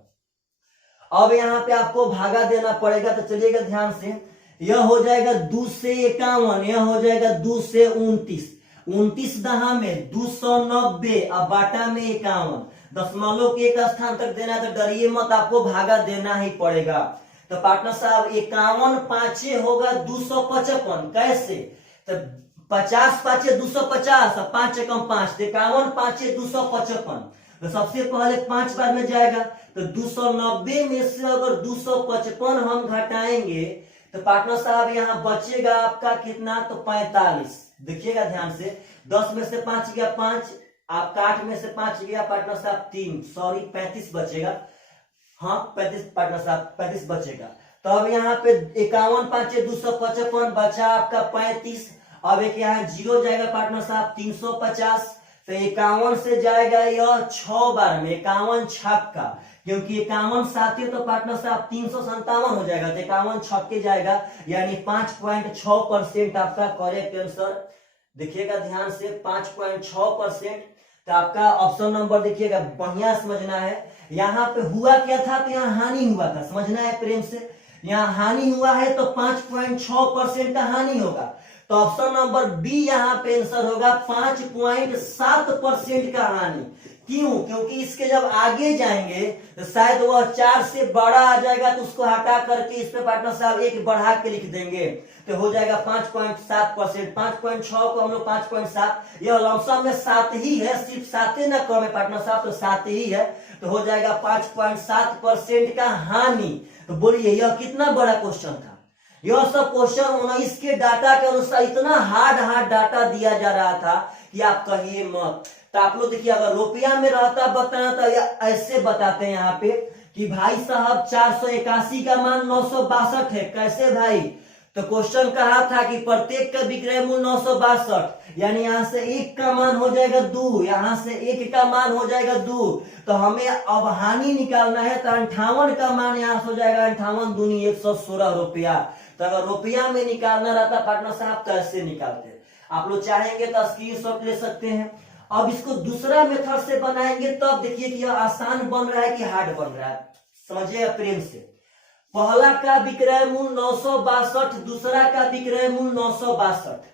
अब यहाँ पे आपको भागा देना पड़ेगा, तो चलिएगा ध्यान से। यह हो जाएगा 2 से 51, यह हो जाएगा 2 से 29, 29 दहा में 290 और बाटा में 51, दशमलव के एक स्थान तक देना है, तो डरिए मत, आपको भागा देना ही पड़ेगा। तो पार्टनर साहब 51 पांचे होगा 255, कैसे, तो 50 पांचे 250 और 5 एकम 5, 51 पांचे 255। तो सबसे पहले 5 बार में जाएगा, तो 290 में से अगर 255 हम घटाएंगे तो पार्टनर साहब यहाँ बचेगा आपका कितना, तो 45। देखिएगा ध्यान से, 10 में से 5 गया 5, आपका 8 में से 5 गया पार्टनर साहब 3, सॉरी 35 बचेगा। हाँ 35 पार्टनर साहब 35 बचेगा। तो अब यहाँ पे 51 पांचे 255 बचा आपका 35। अब एक यहाँ 0 जाएगा पार्टनर साहब 350। तो 51 से जाएगा यह 6 बार में, 51 छक्का, क्योंकि 51 साथे तो पार्टनर साहब 357 हो जाएगा, तो 51 छक्के जाएगा, यानी 5.6% आपका करेक्ट आंसर। देखिएगा ध्यान से 5.6%। तो आपका ऑप्शन नंबर देखिएगा, बढ़िया समझना है। यहाँ पे हुआ क्या था, तो यहाँ हानि हुआ था, समझना है प्रेम से। यहाँ हानि हुआ है तो 5.6% का हानि होगा, तो ऑप्शन नंबर बी यहाँ पे आंसर होगा 5.7% का हानि। क्यों, क्योंकि इसके जब आगे जाएंगे तो शायद वह 4 से बड़ा आ जाएगा, तो उसको हटा करके इस पे पार्टनर साहब 1 बढ़ा के लिख देंगे, तो हो जाएगा 5.7%। 5.6 को हम लोग 5.7, यह लमसम में 7 ही है, सिर्फ 7 ना कम है पार्टनर साहब, तो 7 ही है, तो हो जाएगा 5.7% का हानि। तो बोलिए यह कितना बड़ा क्वेश्चन था। यह सब क्वेश्चन 19 के डाटा के अनुसार इतना हार्ड डाटा दिया जा रहा था कि आप कहिए मत। तो आप लोग देखिए, अगर रुपया में रहता बताना तो ऐसे बताते हैं यहाँ पे कि भाई साहब 481 का मान 962 है, कैसे भाई, तो क्वेश्चन कहा था कि प्रत्येक का विक्रय मूल्य 962, यानी यहाँ से 1 का मान हो जाएगा 2, यहाँ से 1 का मान हो जाएगा 2, तो हमें अब हानि निकालना है, तो 58 का मान यहाँ से हो जाएगा 58 दूनी 116 रुपया। तो अगर रुपया में निकालना रहता पार्टनर साहब तो ऐसे निकालते, आप लोग चाहेंगे तो स्क्रीनशॉट ले सकते हैं। अब इसको दूसरा मेथड से बनाएंगे तब देखिए कि यह आसान बन रहा है कि हार्ड बन रहा है, समझिएगा प्रेम से। पहला का विक्रय मूल्य 962, दूसरा का विक्रय मूल्य 962।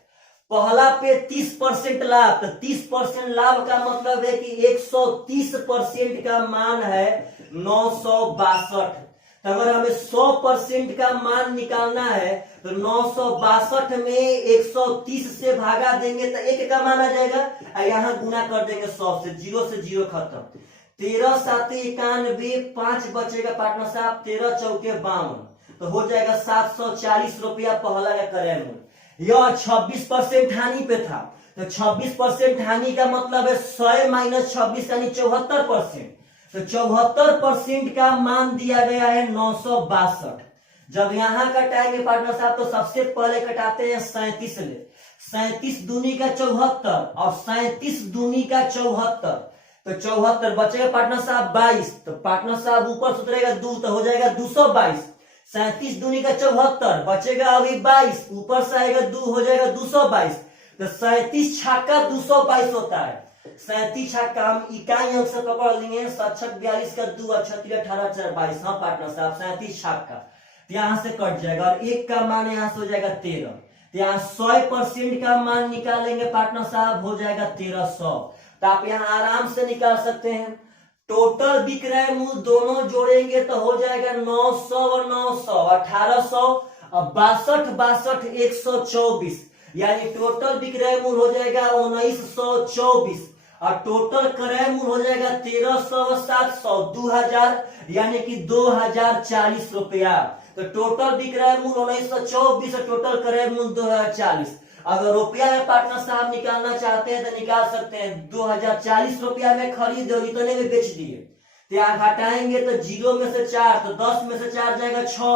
पहला पे 30% लाभ, तो 30% लाभ का मतलब है कि 130% का मान है 962। तो अगर हमें 100% का मान निकालना है तो 962 में 130 से भागा देंगे तो 1 का मान आ जाएगा, और यहाँ गुना कर देंगे 100 से, 0 से 0 खत्म। 13 7 91, 5 बचेगा पार्टनर साहब, 13 चौके 52, तो हो जाएगा 740 रुपया पहला का क्रय मूल्य। यह 26% हानि पे था, तो 26% हानि का मतलब है 100 माइनस 26 यानी 74%, तो 74% का मान दिया गया है 962। जब यहाँ कटाएंगे पार्टनर साहब तो सबसे पहले कटाते हैं 37 ले, 37 दूनी का 74 और 37 दूनी का 74, तो 74 बचेगा पार्टनर साहब 22, तो पार्टनर साहब ऊपर से उतरेगा 2, तो हो जाएगा 222। 37 दूनी का 74 बचेगा अभी 22, ऊपर से आएगा 2, हो जाएगा 222। तो 37 छक्का 222 होता है। 37 छक्का हम इकाई अंक से पकड़ लेंगे, 7 42 का 2 18 18 4 22। हाँ पार्टनर साहब 37 छक्का, तो यहाँ से कट जाएगा और 1 का मान यहाँ से हो जाएगा 13, तो यहाँ 100% का मान निकालेंगे पार्टनर साहब, हो जाएगा 1300। तो आप यहाँ आराम से निकाल सकते हैं। टोटल विक्रय मूल्य दोनों जोड़ेंगे तो हो जाएगा 900 और 900 1800 और 62 62 124, यानी टोटल विक्रय मूल्य हो जाएगा 1924 और टोटल क्रय मूल्य हो जाएगा 1300 700 2000 यानी कि 2040 रुपया। तो टोटल विक्रय मूल्य 1924 और टोटल क्रय मूल्य 2040। अगर रुपया में पार्टनर साहब निकालना चाहते हैं तो निकाल सकते हैं। 2040 रुपया में खरीद और इतने में बेच दिए तो यहाँ घटाएंगे तो 0 में से 4 तो 10 में से 4 जाएगा 6।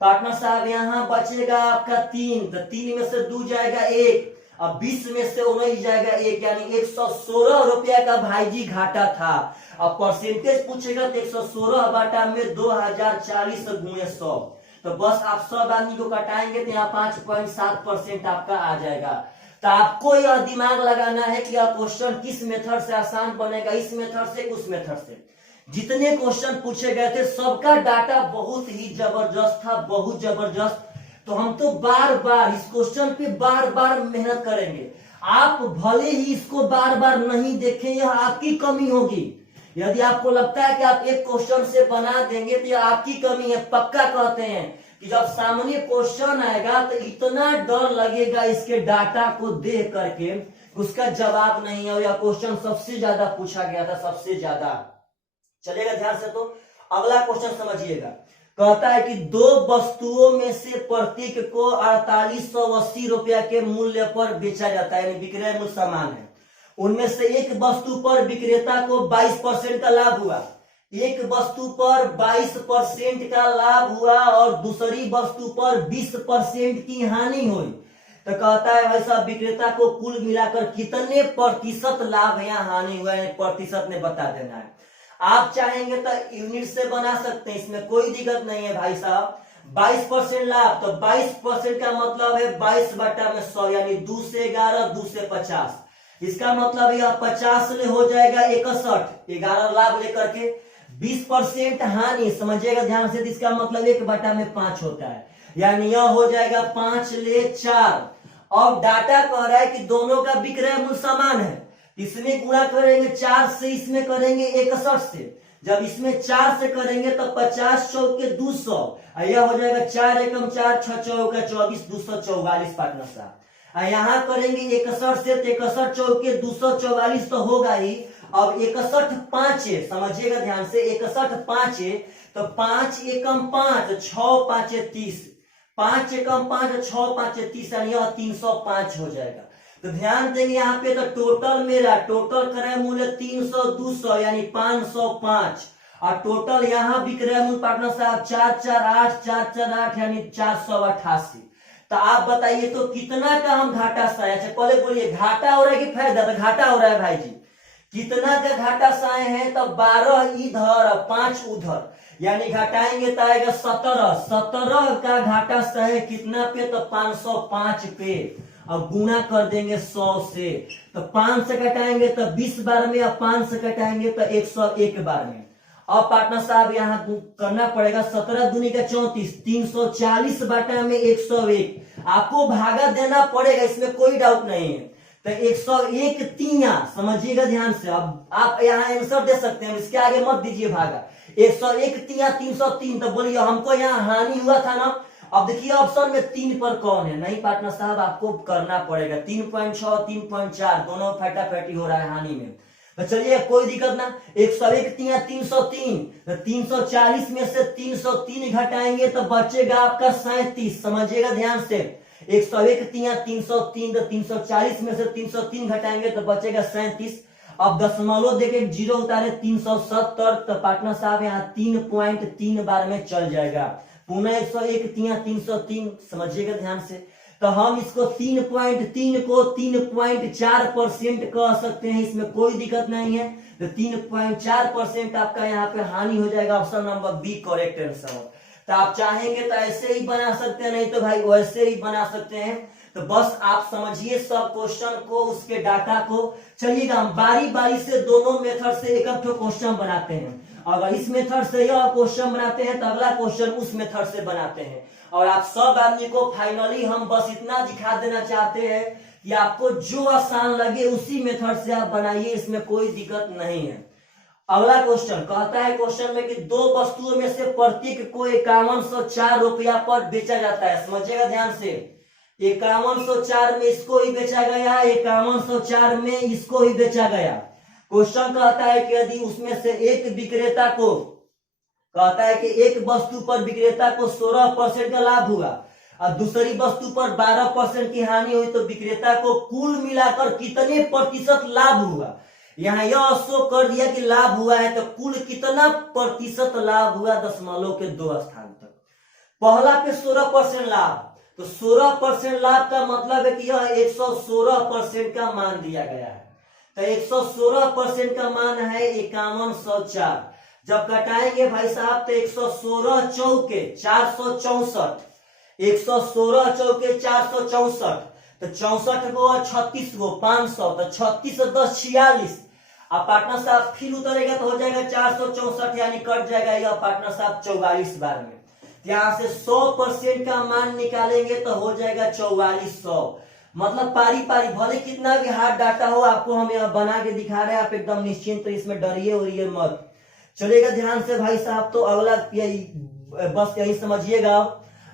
पार्टनर साहब यहाँ बचेगा आपका 3 तो 3 में से 2 जाएगा 1 अब 20 में से 19 जाएगा 1 यानी 116 रुपया का भाई जी घाटा था। अब परसेंटेज पूछेगा तो 116 बाटा में 2040 गुणे 100 तो बस आप सब आदमी को कटाएंगे तो यहाँ 5.7% आपका आ जाएगा। तो आपको यह दिमाग लगाना है कि यह क्वेश्चन किस मेथड से आसान बनेगा, इस मेथड से उस मेथड से। जितने क्वेश्चन पूछे गए थे सबका डाटा बहुत ही जबरदस्त था, बहुत जबरदस्त। तो हम तो बार बार इस क्वेश्चन पे बार बार मेहनत करेंगे। आप भले ही इसको बार बार नहीं देखें, यह आपकी कमी होगी। यदि आपको लगता है कि आप एक क्वेश्चन से बना देंगे तो यह आपकी कमी है। पक्का कहते हैं कि जब सामने क्वेश्चन आएगा तो इतना डर लगेगा इसके डाटा को देख करके, उसका जवाब नहीं है। और यह क्वेश्चन सबसे ज्यादा पूछा गया था, सबसे ज्यादा। चलेगा ध्यान से। तो अगला क्वेश्चन समझिएगा। कहता है कि दो वस्तुओं में से प्रत्येक को 4880 रुपया के मूल्य पर बेचा जाता है, यानी विक्रय मूल्य समान है। उनमें से एक वस्तु पर विक्रेता को 22% का लाभ हुआ, एक वस्तु पर 22% का लाभ हुआ और दूसरी वस्तु पर 20% की हानि हुई। तो कहता है भाई साहब विक्रेता को कुल मिलाकर कितने प्रतिशत लाभ या हानि हुआ है, प्रतिशत में बता देना है। आप चाहेंगे तो यूनिट से बना सकते हैं, इसमें कोई दिक्कत नहीं है भाई साहब। 22% लाभ तो 22% का मतलब है 22 बटा में 100 यानी 2 से 11 2 से 50। इसका मतलब यह 50 ले हो जाएगा 61, 11 लाभ लेकर के 20% हानि, समझिएगा ध्यान से। इसका मतलब 1 बटा में 5 होता है, यानी यह हो जाएगा 5 ले 4। और डाटा कह रहा है कि दोनों का विक्रय मूल्य समान है, इसमें गुणा करेंगे 4 से, इसमें करेंगे 61 से। जब इसमें 4 से करेंगे तो 50 चौके 200, यह हो जाएगा 4 एकम 4 6 चौका 24 244 पार्टनर साहब। यहाँ करेंगे 61 से तो 61 चौके 244 तो होगा ही। अब 61 5 समझिएगा ध्यान से, 61 5 तो 5 एकम 5 6 5 30, 5 एकम 5 6 5 30 यानी 305 हो जाएगा। तो ध्यान देंगे यहाँ पे तो टोटल मेरा टोटल क्रय मूल्य 300 200 यानी 505 और टोटल यहाँ विक्रय मूल्य पार्टनर साहब 448 यानी 488। तो आप बताइए तो कितना का हम घाटा सहे। अच्छा पहले बोलिए घाटा हो रहा है कि फायदा? तो घाटा हो रहा है भाई जी। कितना का घाटा सहे हैं? तो 12 इधर 5 उधर यानी घटाएंगे तो आएगा 17 का घाटा सहे कितना पे? तो 505 पे। अब गुणा कर देंगे 100 से, तो 5 से घटाएंगे तो 20 बार में, अब 5 से घटाएंगे तो 101 बार में। अब पार्टनर साहब यहाँ करना पड़ेगा 17 दूनी का 34, 340 बटा में 101। आपको भागा देना पड़ेगा, इसमें कोई डाउट नहीं है। तो 101 तिया, समझिएगा ध्यान से। अब आप यहाँ आंसर दे सकते हैं, इसके आगे मत दीजिए भागा। 101 तिया 303। तो बोलिए हमको यहाँ हानि हुआ था ना। अब देखिए ऑप्शन में 3 पर कौन है? नहीं पार्टनर साहब आपको करना पड़ेगा 3.6 3.4 दोनों फटाफटी हो रहा है हानि में। तो चलिए कोई दिक्कत ना। 101 तिया 303, तो 340 में से 303 घटाएंगे तो बचेगा आपका 37। समझिएगा ध्यान से। 101 तिया 303, तो 340 में से 303 घटाएंगे तो बचेगा 37। अब दशमलव देके 0 उतारे 370, तो पार्टनर साहब यहाँ 3.3 बार में चल जाएगा। पुनः 101 तिया 303, समझिएगा ध्यान से। तो हम इसको 3.3 को 3.4% कह सकते हैं, इसमें कोई दिक्कत नहीं है। तो 3.4% आपका यहाँ पे हानि हो जाएगा। Option number B correct answer. तो आप चाहेंगे तो ऐसे ही बना सकते हैं, नहीं तो भाई वैसे ही बना सकते हैं। तो बस आप समझिए सब क्वेश्चन को, उसके डाटा को। चलिएगा हम बारी बारी से दोनों मेथड से एक क्वेश्चन बनाते हैं। अगर इस मेथड से यह क्वेश्चन बनाते हैं तो अगला क्वेश्चन उस मेथड से बनाते हैं। और आप सब आदमी को फाइनली हम बस इतना दिखा देना चाहते हैं कि आपको जो आसान लगे उसी मेथड से आप बनाइए, इसमें कोई दिक्कत नहीं है। अगला क्वेश्चन कहता है क्वेश्चन में कि दो वस्तुओं में से प्रत्येक को 5104 रुपया पर बेचा जाता है। समझिएगा ध्यान से। 5104 में इसको ही बेचा गया, 5104 में इसको ही बेचा गया। क्वेश्चन कहता है कि यदि उसमें से एक विक्रेता को कहता है कि एक वस्तु पर विक्रेता को 16% का लाभ हुआ और दूसरी वस्तु पर 12% की हानि हुई तो विक्रेता को कुल मिलाकर कितने प्रतिशत लाभ हुआ। यहाँ यह शो कर दिया कि लाभ हुआ है तो कुल कितना प्रतिशत लाभ हुआ, दशमलव के 2 स्थान तक। पहला पे 16% लाभ, तो 16% लाभ का मतलब है कि यह 116% का मान दिया गया है। तो 116% का मान है 5104। जब कटाएंगे भाई साहब तो 116 चौके 464, 116 चौके 464, तो 64 को 36 को 500, तो 36 और 10 46। अब पार्टनर साहब फिर उतरेगा तो हो जाएगा 464, यानी कट जाएगा यह पार्टनर साहब 44 बार में। यहाँ से 100% का मान निकालेंगे तो हो जाएगा 4400। मतलब पारी पारी भले कितना भी हार्ड डाटा हो, आपको हम यहाँ बना के दिखा रहे हैं, आप एकदम निश्चिंत, तो इसमें डरिए उड़िए मत। चलेगा ध्यान से भाई साहब, तो अगला यही बस यही समझिएगा।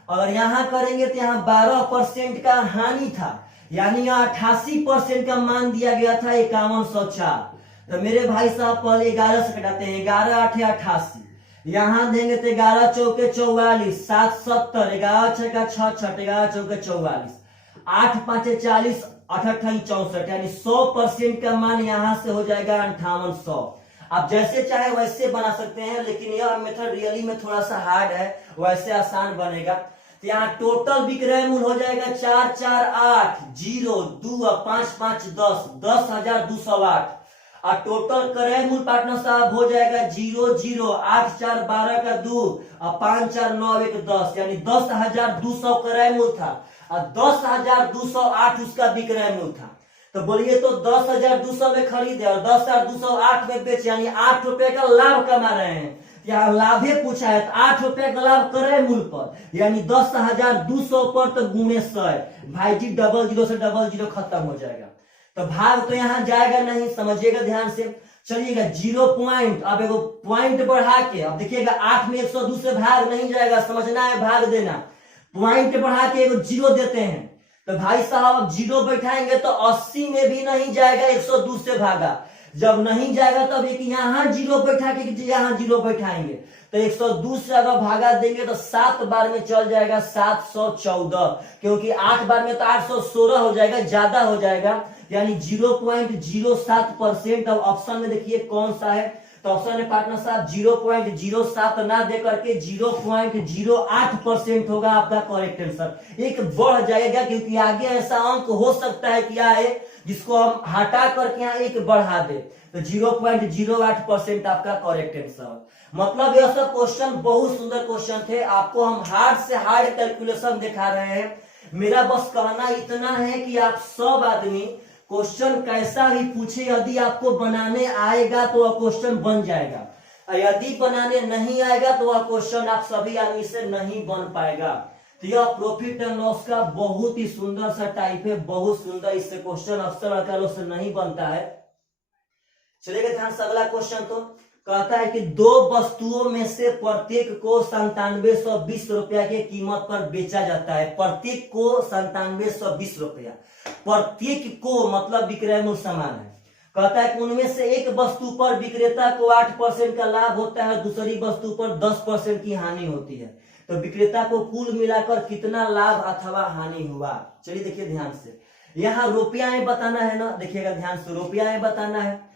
अगर यहाँ करेंगे तो यहाँ 12% का हानि था, यानी यहाँ 88% का मान दिया गया था 5104। तो मेरे भाई साहब पहले 11 से कटाते हैं, 11 8 88, यहाँ देंगे तो 11 चौके 44, 7 70, 11 छक्का 66, 11 चौके 44, 8 5 40, 8 8 64, यानी 100% का मान यहाँ से हो जाएगा 5800। आप जैसे चाहे वैसे बना सकते हैं, लेकिन यह मेथड रियली में थोड़ा सा हार्ड है, वैसे आसान बनेगा। तो यहाँ टोटल विक्रय मूल्य हो जाएगा 448 0 2 5 5 10, 10,208। और टोटल क्रय मूल्य पार्टनर साहब हो जाएगा 0 0 8 4 12 का 2 और 5 4 9 1 10, यानी 10,200 क्रय मूल्य था और 10,208 उसका विक्रय मूल्य था। तो बोलिए तो 10,200 में खरीदे और 10,208 में बेचे, यानी 8 रुपए का लाभ कमा रहे हैं। यहाँ लाभे पूछा है तो 8 रुपए का लाभ क्रय मूल्य पर, यानी 10,200 पर तो गुणे 100 भाई जी, डबल जीरो से डबल जीरो खत्म हो जाएगा। तो भाग तो यहाँ जाएगा नहीं, समझिएगा ध्यान से। चलिएगा 0 पॉइंट, अब एगो पॉइंट बढ़ा के, अब देखिएगा 8 में 102 से भाग नहीं जाएगा, समझना है भाग देना। पॉइंट बढ़ा के एगो 0 देते हैं, तो भाई साहब अब 0 बैठाएंगे तो 80 में भी नहीं जाएगा, 102 से भागा। जब नहीं जाएगा तब एक यहाँ 0 बैठा के यहाँ 0 बैठाएंगे, तो 102 से अगर भागा देंगे तो 7 बार में चल जाएगा 714, क्योंकि 8 बार में तो 816 हो जाएगा, ज्यादा हो जाएगा, यानी 0.07%। अब ऑप्शन में देखिए कौन सा है, तो ऑप्शन में पार्टनर साहब 0.07 ना दे करके 0.08% होगा आपका करेक्ट आंसर। एक बढ़ जाएगा, क्योंकि आगे ऐसा अंक हो सकता है क्या है जिसको हम हटा करके यहाँ एक बढ़ा दे, तो 0.08% आपका करेक्ट आंसर। मतलब यह सब क्वेश्चन बहुत सुंदर क्वेश्चन थे, आपको हम हार्ड से हार्ड कैलकुलेशन दिखा रहे हैं। मेरा बस कहना इतना है कि आप सब आदमी क्वेश्चन कैसा भी पूछे, यदि आपको बनाने आएगा तो वह क्वेश्चन बन जाएगा, यदि बनाने नहीं आएगा तो वह क्वेश्चन आप सभी आदमी से नहीं बन पाएगा। तो यह प्रॉफिट एंड लॉस का बहुत ही सुंदर सा टाइप है, बहुत सुंदर, इससे क्वेश्चन अक्सर अकालों से नहीं बनता है। चलिएगा ध्यान से अगला क्वेश्चन, तो कहता है कि 2 वस्तुओं में से प्रत्येक को 9720 रुपया की कीमत पर बेचा जाता है। प्रत्येक को 9720 रुपया, प्रत्येक को मतलब विक्रय मूल्य समान है। कहता है कि उनमें से एक वस्तु पर विक्रेता को 8% का लाभ होता है, दूसरी वस्तु पर 10% की हानि होती है, तो विक्रेता को कुल मिलाकर कितना लाभ अथवा हानि हुआ। चलिए देखिए ध्यान से, यहाँ रुपया में बताना है ना, देखिएगा ध्यान से, रुपया में बताना है।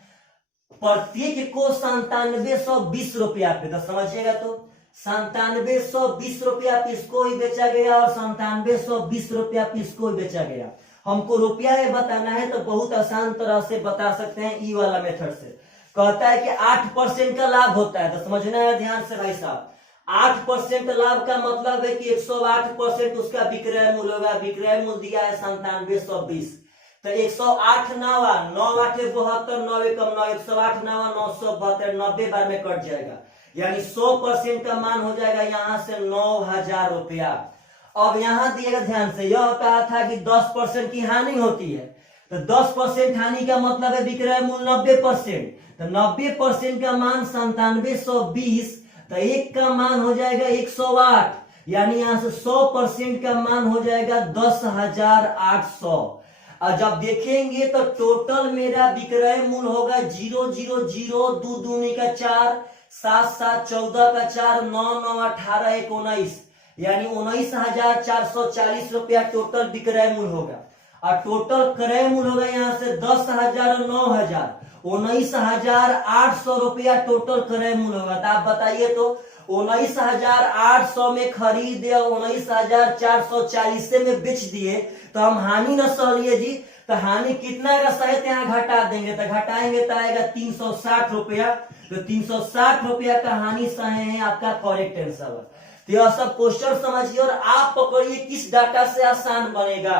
प्रत्येक को 9720 रुपया पे, तो समझिएगा, तो 9720 रुपया पीस को ही बेचा गया और 9720 रुपया पीस को ही बेचा गया। हमको रुपया में बताना है तो बहुत आसान तरह से बता सकते हैं, ई वाला मेथड से। कहता है कि 8% का लाभ होता है, तो समझना है ध्यान से भाई साहब, 8% लाभ का मतलब है कि 108% उसका विक्रय मूल्य होगा। विक्रय मूल्य दिया है 9720, तो 108 9 9 8 72 9 1 9, 108 9 972, 90 बार में कट जाएगा, यानी 100% का मान हो जाएगा यहाँ से 9,000 रुपया। अब यहाँ दिएगा ध्यान से, यह कहा था कि 10% की हानि होती है, तो 10% हानि का मतलब है विक्रय मूल्य 90%, तो 90% का मान 9720, तो एक का मान हो जाएगा 108, यानी यहाँ से 100% का मान हो जाएगा 10,800। और जब देखेंगे तो टोटल मेरा विक्रय मूल्य होगा 000 2 दूनी का 4 7 7 14 का 4 9 9 18 1 19 यानी 19,440 रुपया टोटल विक्रय मूल्य होगा। और टोटल क्रय मूल्य होगा यहाँ से 10,000 और 9,000 19,800 रुपया टोटल क्रय मूल्य होगा। तो आप बताइए तो 19,800 में खरीदे और 19,440 में बेच दिए तो हम हानि न सह लिए जी। तो हानि कितना का सहित यहाँ घटा देंगे, तो घटाएंगे तो आएगा 360 रुपया। तो 360 रुपया का हानि सहे हैं आपका करेक्ट आंसर। तो यह सब क्वेश्चन समझिए और आप पकड़िए किस डाटा से आसान बनेगा।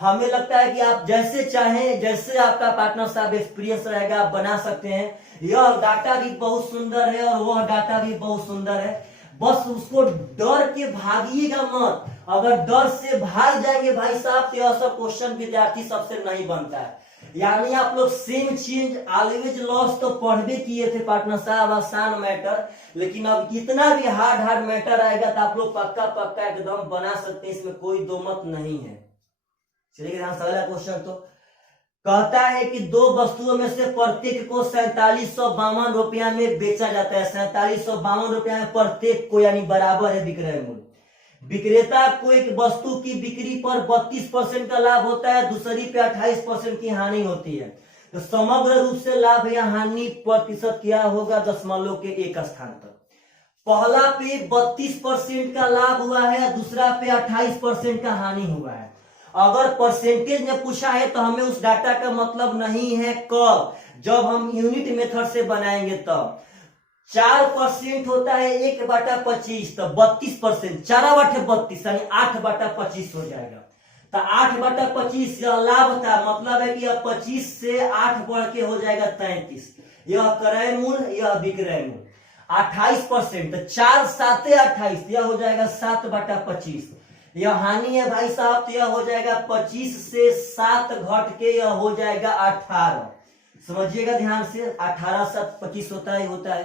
हमें लगता है कि आप जैसे चाहें, जैसे आपका पार्टनर साहब एक्सपीरियंस रहेगा आप बना सकते हैं। यह डाटा भी बहुत सुंदर है और वह डाटा भी बहुत सुंदर है, बस उसको डर के भागिएगा मत। अगर डर से भाग जाएंगे भाई साहब तो यह सब क्वेश्चन विद्यार्थी सबसे नहीं बनता है। यानी आप लोग सेम चेंज ऑलवेज लॉस तो पढ़वे किए थे पार्टनर साहब, आसान मैटर, लेकिन अब इतना भी हार्ड मैटर आएगा तो आप लोग पक्का एकदम बना सकते हैं, इसमें कोई दो मत नहीं है। चलिए ध्यान से अगला क्वेश्चन तो कहता है कि दो वस्तुओं में से प्रत्येक को 4752 रुपया में बेचा जाता है। 4752 रुपया में प्रत्येक को, यानी बराबर है विक्रय मूल्य। विक्रेता को एक वस्तु की बिक्री पर 32% का लाभ होता है, दूसरी पे 28% की हानि होती है। तो समग्र रूप से लाभ या हानि प्रतिशत क्या होगा दशमलव के एक स्थान पर। पहला पे 32% का लाभ हुआ है, दूसरा पे 28% का हानि हुआ है। अगर परसेंटेज में पूछा है तो हमें उस डाटा का मतलब नहीं है कब, जब हम यूनिट मेथड से बनाएंगे तब। 4% होता है 1/25, तो 32% 4/32 यानी 8/25 हो जाएगा। तो 8/25 यह लाभ था, मतलब है कि यह 25 से 8 बढ़ के हो जाएगा 33। यह क्रय मूल्य, यह विक्रय मूल्य। 28% तो 4 7 28, यह हो जाएगा 7/25। यह हानि है भाई साहब, तो यह हो जाएगा 25 से 7 घट के यह हो जाएगा 18। समझिएगा ध्यान से, 18 7 25 होता है।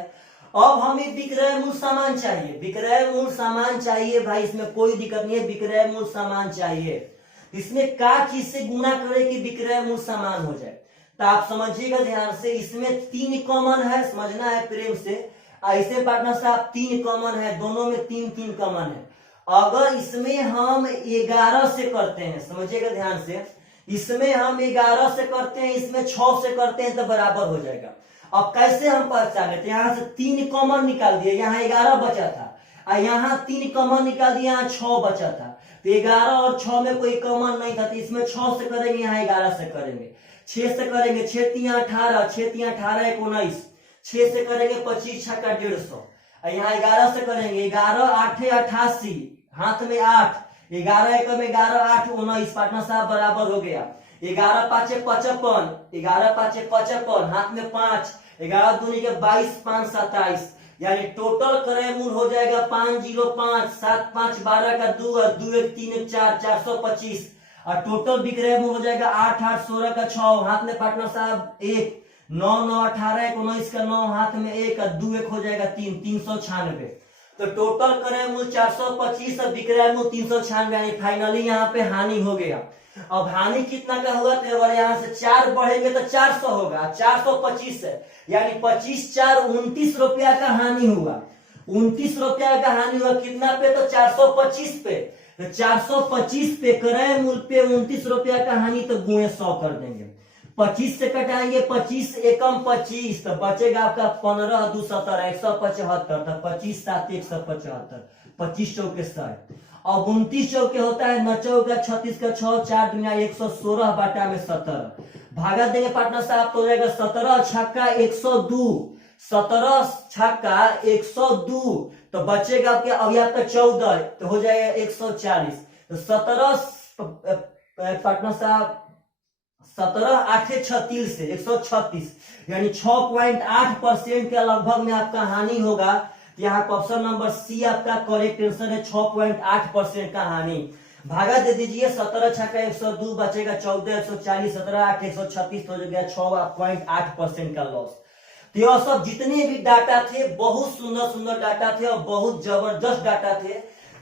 अब हमें विक्रय मूल्य समान चाहिए, विक्रय मूल्य समान चाहिए भाई, इसमें कोई दिक्कत नहीं है, विक्रय मूल्य समान चाहिए। इसमें क्या चीज से गुणा करें कि विक्रय मूल्य समान हो जाए, तो आप समझिएगा ध्यान से। इसमें 3 कॉमन है, समझना है प्रेम से। ऐसे पार्टनर साहब 3 कॉमन है, दोनों में 3 कॉमन है। अगर इसमें हम 11 से करते हैं, समझिएगा ध्यान से, इसमें हम 11 से करते हैं, इसमें 6 से करते हैं तो बराबर हो जाएगा। अब कैसे हम पहचाने, तो यहाँ से 3 कॉमन निकाल दिए, यहाँ 11 बचा था, और यहाँ 3 कॉमन निकाल दिया, यहाँ 6 बचा था। तो 11 और 6 में कोई कॉमन नहीं था, तो इसमें 6 से करेंगे, यहाँ 11 से करेंगे। 6 से करेंगे, 6 3 18, 6 3 18 19, 6 से करेंगे 25 6 का 150। यहाँ 11 से करेंगे, 11 8 88, हाथ में 8, 11 1 में 11 8 19, पार्टनर साहब बराबर हो गया। 11 5 55, 11 5 55, हाथ में 5, 11 दूनी के 22 5 27, यानी टोटल क्रय मूल्य हो जाएगा 505 7 5 12 का 2 और 2 1 3 1 4 425। और टोटल विक्रय मूल्य हो जाएगा 8 8 16 का 6, हाथ में पार्टनर साहब 1, 9 9 18 19 का 9, हाथ में 1 और 2 1 हो जाएगा 3, 396। तो टोटल क्रय मूल्य 425 और विक्रय मूल्य 396, यानी फाइनली यहाँ पे हानि हो गया। अब हानि कितना का हुआ, तो अगर यहाँ से 4 बढ़ेंगे तो 400 होगा, 425 है, यानी 25 4 29 रुपया का हानि हुआ। 29 रुपया का हानि हुआ कितना पे, तो 425 पे। तो 425 पे क्रय मूल्य पे 29 रुपया का हानि, तो गुणे 100 कर देंगे। 25 से कटाएंगे, 25 एकम 25, तो बचेगा आपका 15 2 17 175, तो 25 7 175, 25 चौके 60। और 29 चौके होता है 9 चौका 36 का 6, 4 दुनिया 116 बाटा में 17, भागा देंगे पार्टनर साहब तो हो जाएगा 17 छक्का 102, 17 छक्का 102, तो बचेगा आपके अभी आपका 14, तो हो जाएगा 140। तो 17 पार्टनर साहब 17 8 36 से 136, यानी 6.8% के लगभग में आपका हानि होगा। यहाँ ऑप्शन नंबर सी आपका करेक्ट आंसर है, 6.8% का हानि। भागा दे दीजिए, 17 छक्का 102 बचेगा 14 140, 17 8 136, तो हो गया 6.8% का लॉस। तो यह सब जितने भी डाटा थे बहुत सुंदर सुंदर डाटा थे और बहुत जबरदस्त डाटा थे।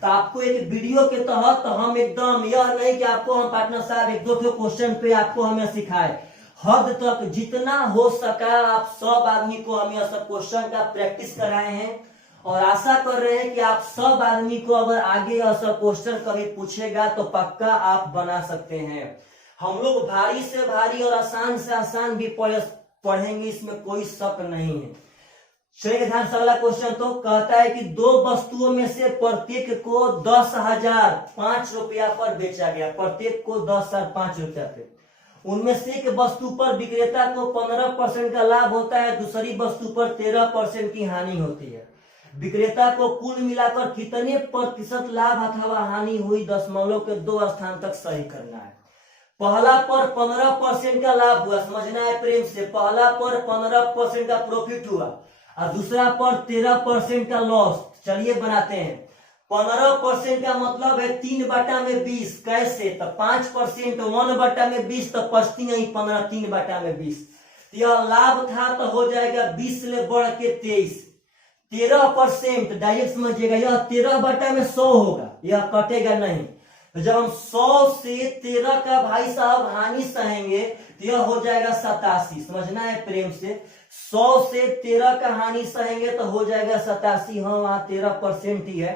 तो आपको एक वीडियो के तहत तो हम एकदम यह नहीं कि आपको हम पार्टनर साहब एक दो क्वेश्चन पे आपको हमें सिखाए, हद तक जितना हो सका आप सब आदमी को हम यह सब क्वेश्चन का प्रैक्टिस कराए हैं और आशा कर रहे हैं कि आप सब आदमी को अगर आगे यह सब क्वेश्चन कभी पूछेगा तो पक्का आप बना सकते हैं। हम लोग भारी से भारी और आसान से आसान भी पढ़ेंगे, इसमें कोई शक नहीं है। चलिए ध्यान से अगला क्वेश्चन तो कहता है कि दो वस्तुओं में से प्रत्येक को 10,005 रुपया पर बेचा गया, प्रत्येक को 10,005 रुपया पे। उनमें से एक वस्तु पर विक्रेता को 15% का लाभ होता है, दूसरी वस्तु पर 13% की हानि होती है। विक्रेता को कुल मिलाकर कितने प्रतिशत लाभ अथवा हानि हुई, दशमलव के 2 स्थान तक सही करना है। पहला पर 15% का लाभ हुआ, समझना है प्रेम से, पहला पर 15% का प्रॉफिट हुआ और दूसरा पर 13% का लॉस। चलिए बनाते हैं। 15% का मतलब है 3/20। कैसे? तो 5% 1/20 तो पचती नहीं 15 3/20। यह लाभ था तो हो जाएगा 20 ले बढ़ के 23। 13% डायरेक्ट समझिएगा, यह 13/100 होगा, यह कटेगा नहीं। तो जब हम 100 से 13 का भाई साहब हानि सहेंगे तो यह हो जाएगा 87। समझना है प्रेम से, 100 से 13 का हानि सहेंगे तो हो जाएगा 87। हाँ, वहां 13% ही है।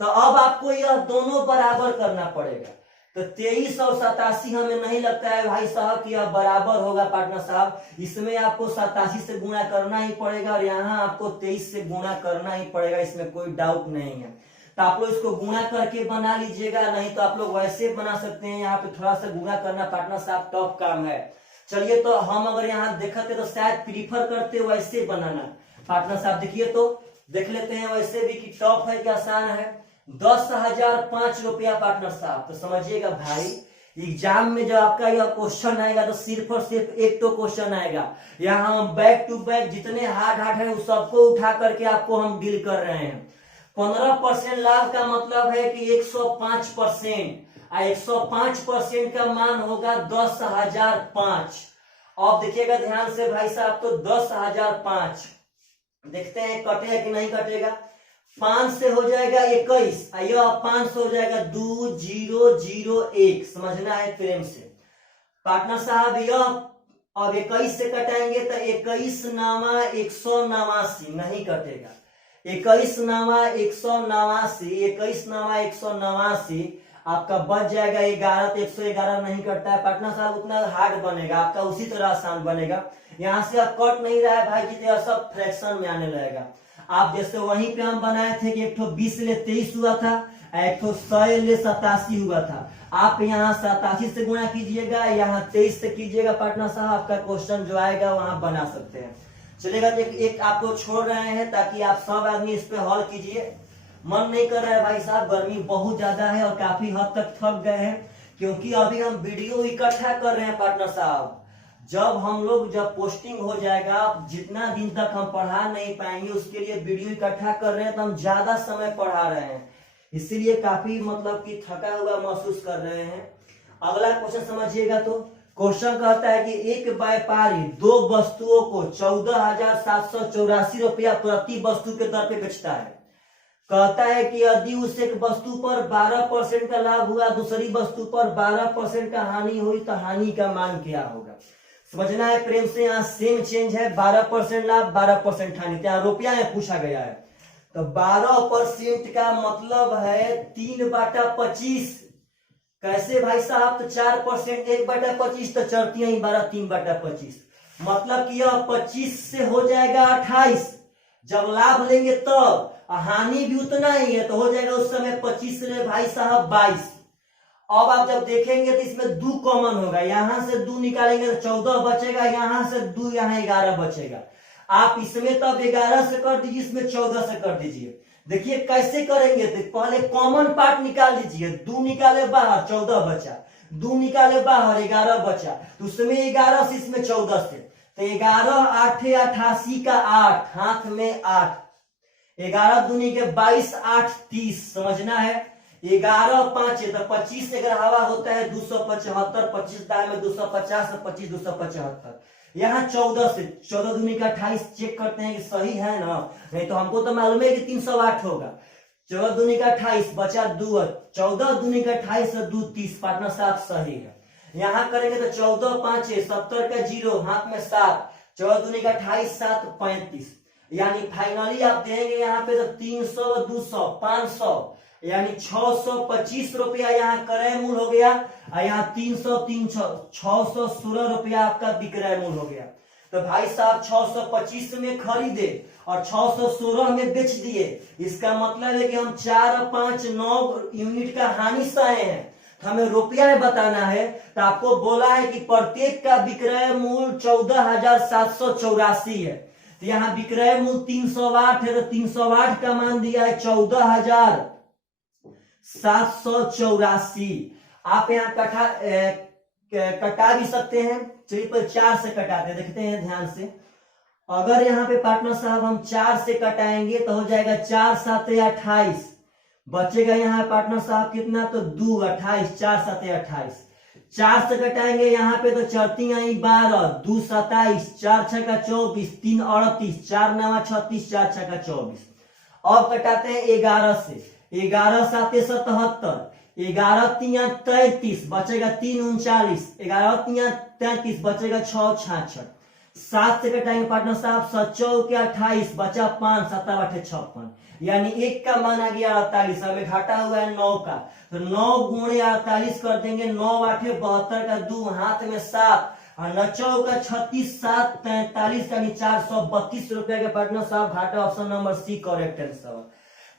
तो अब आपको यह दोनों बराबर करना पड़ेगा। तो 23 और 87 हमें नहीं लगता है भाई साहब कि यह बराबर होगा पार्टनर साहब। इसमें आपको 87 से गुणा करना ही पड़ेगा और यहाँ आपको 23 से गुणा करना ही पड़ेगा, इसमें कोई डाउट नहीं है। तो आप लोग इसको गुणा करके बना लीजिएगा, नहीं तो आप लोग वैसे बना सकते हैं। यहाँ पे थोड़ा सा गुणा करना पार्टनर साहब टफ काम है। चलिए, तो हम अगर यहाँ देखते तो शायद प्रीफर करते वैसे बनाना पार्टनर साहब। देखिए तो देख लेते हैं वैसे भी कि टफ है कि आसान है। 10,005 रुपया पार्टनर साहब। तो समझिएगा भाई, एग्जाम में जब आपका यह क्वेश्चन आएगा तो सिर्फ और सिर्फ एक तो क्वेश्चन आएगा। यहाँ हम बैक टू बैक जितने हार्ड है उस सबको उठा करके आपको हम डील कर रहे हैं। 15% लाभ का मतलब है कि 105%, 105% का मान होगा 10,005। अब देखिएगा ध्यान से भाई साहब, तो 10,005 देखते हैं कटेगा कि नहीं कटेगा। 5 से हो जाएगा 21, यह 5 से हो जाएगा 2001। समझना है प्रेम से पार्टनर साहब। यह अब 21 से कटाएंगे तो 21 नामा 189 नहीं कटेगा। 21 नामा 189, 21 नामा 189 आपका बच जाएगा 11। तो 111 नहीं कटता है पार्टनर साहब, उतना हार्ड बनेगा आपका, उसी तरह आसान बनेगा। यहाँ से अब कट नहीं रहा है भाई जी, तो सब फ्रैक्शन में आने लगेगा। आप जैसे वहीं पे हम बनाए थे कि एक 20 ले 23 हुआ था, एक 100 ले 87 हुआ था। आप यहाँ 87 से गुणा कीजिएगा, यहाँ 23 से कीजिएगा पार्टनर साहब, आपका क्वेश्चन जो आएगा वहां बना सकते हैं। चलेगा, एक आपको छोड़ रहे हैं ताकि आप सब आदमी इस पे हल कीजिए। मन नहीं कर रहा है भाई साहब, गर्मी बहुत ज्यादा है और काफी हद तक थक गए हैं, क्योंकि अभी हम वीडियो इकट्ठा कर रहे हैं पार्टनर साहब। जब पोस्टिंग हो जाएगा, जितना दिन तक हम पढ़ा नहीं पाएंगे उसके लिए वीडियो इकट्ठा कर रहे हैं, तो हम ज्यादा समय पढ़ा रहे हैं, इसीलिए काफी मतलब कि थका हुआ महसूस कर रहे हैं। अगला क्वेश्चन समझिएगा। तो क्वेश्चन कहता है कि एक व्यापारी दो वस्तुओं को 14,784 रुपया प्रति वस्तु के दर पे बेचता है। कहता है कि यदि उस एक वस्तु पर 12% का लाभ हुआ, दूसरी वस्तु पर 12% का हानि हुई, तो हानि का मान क्या होगा। समझना है प्रेम से, यहाँ सेम चेंज है, 12% लाभ 12% हानि, यहाँ रुपया में पूछा गया है। तो 12% का मतलब है 3/25। कैसे भाई साहब? तो 4% 1/25 तो चढ़ती है 12 3/25, मतलब कि यह 25 से हो जाएगा 28। जब लाभ लेंगे तब, हानि भी उतना ही है तो हो जाएगा उस समय 25 से भाई साहब 22। अब आप जब देखेंगे तो इसमें 2 कॉमन होगा, यहां से 2 निकालेंगे तो 14 बचेगा, यहां से 2, यहां 11 बचेगा। आप इसमें तब 11 से कर दीजिए, इसमें 14 से कर दीजिए। देखिए कैसे करेंगे, तो पहले कॉमन पार्ट निकाल दीजिए। 2 निकाले बाहर 14 बचा, 2 निकाले बाहर 11 बचा, तो उसमें 11 से इसमें 14 से, तो 11 8 88 का 8, हाथ में 8, 11 दूनी के 22 8 30। समझना है, 11 5 तो 25 से अगर हवा होता है 275, 25 दाएं में 250, 25 275। यहाँ 14 से 14 दूनी का 28 चेक करते हैं कि सही है ना, नहीं तो हमको तो मालूम है कि 308 होगा। 14 दूनी का 28 बचा 2, 14 दूनी का 28 और 2 30। पार्टनर साहब सही है। यहाँ करेंगे तो 14 5 70 का 0 हाथ में 7, 14 दूनी का 28 7 35। यानी फाइनली आप देंगे यहाँ पे तो 300 200 500 यानी 625 रुपया यहाँ क्रय मूल्य हो गया, और यहाँ 300 616 रुपया आपका विक्रय मूल्य हो गया। तो भाई साहब 625 में खरीदे और 616 में बेच दिए। इसका मतलब है कि हम 4 5 9 यूनिट का हानि सहे हैं। हमें रुपया में बताना है, तो आपको बोला है कि प्रत्येक का विक्रय मूल्य 14,784 है। तो यहाँ विक्रय मूल्य 308 है, तो 308 का मान दिया है 14,784। आप यहाँ कटा भी सकते हैं। चलिए पर 4 से कटाते हैं, देखते हैं ध्यान से। अगर यहाँ पे पार्टनर साहब हम 4 से कटाएंगे तो हो जाएगा 4 7 28, बचेगा यहाँ पार्टनर साहब कितना, तो 2 28, 4 7 28। 4 से कटाएंगे यहाँ पे तो 4 3 12, 2 27, 4 6 का 24, 3 38, 4 9 36, 4 6 का 24। अब कटाते हैं 11 से, 11 7 77, 11 3 33, बचेगा 3 39, 11 3 33, बचेगा 6 66। 7 से कटाएंगे पार्टनर साहब 7 4 28, बचा 5 7 8 56, यानी 1 का मान आ गया 48। हमें घाटा हुआ है 9 का, तो 9 गुणे 48 कर देंगे, 9 8 72 का 2 हाथ में 7 और 9 का 36 7 43 यानी 432 रुपया के पार्टनर साहब घाटा। Option number C correct answer.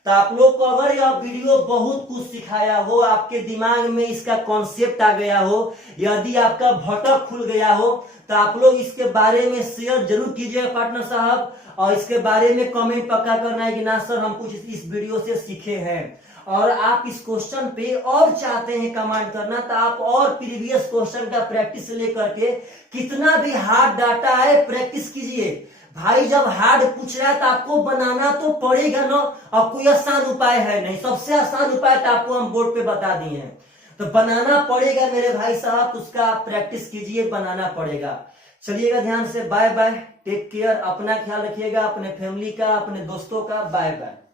तो आप लोग को अगर यह वीडियो बहुत कुछ सिखाया हो, आपके दिमाग में इसका कॉन्सेप्ट आ गया हो, यदि आपका भटक खुल गया हो, तो आप लोग इसके बारे में शेयर जरूर कीजिएगा पार्टनर साहब, और इसके बारे में कमेंट पक्का करना है कि ना सर हम कुछ इस वीडियो से सीखे हैं। और आप इस क्वेश्चन पे और चाहते हैं कमेंट करना, तो आप और प्रीवियस क्वेश्चन का प्रैक्टिस लेकर के कितना भी हार्ड डाटा है प्रैक्टिस कीजिए। भाई जब हार्ड पूछ रहा है तो आपको बनाना तो पड़ेगा ना, और कोई आसान उपाय है नहीं। सबसे आसान उपाय तो आपको हम बोर्ड पे बता दिए हैं, तो बनाना पड़ेगा मेरे भाई साहब, उसका प्रैक्टिस कीजिए, बनाना पड़ेगा। चलिएगा ध्यान से, बाय बाय, टेक केयर, अपना ख्याल रखिएगा, अपने फैमिली का, अपने दोस्तों का, बाय बाय।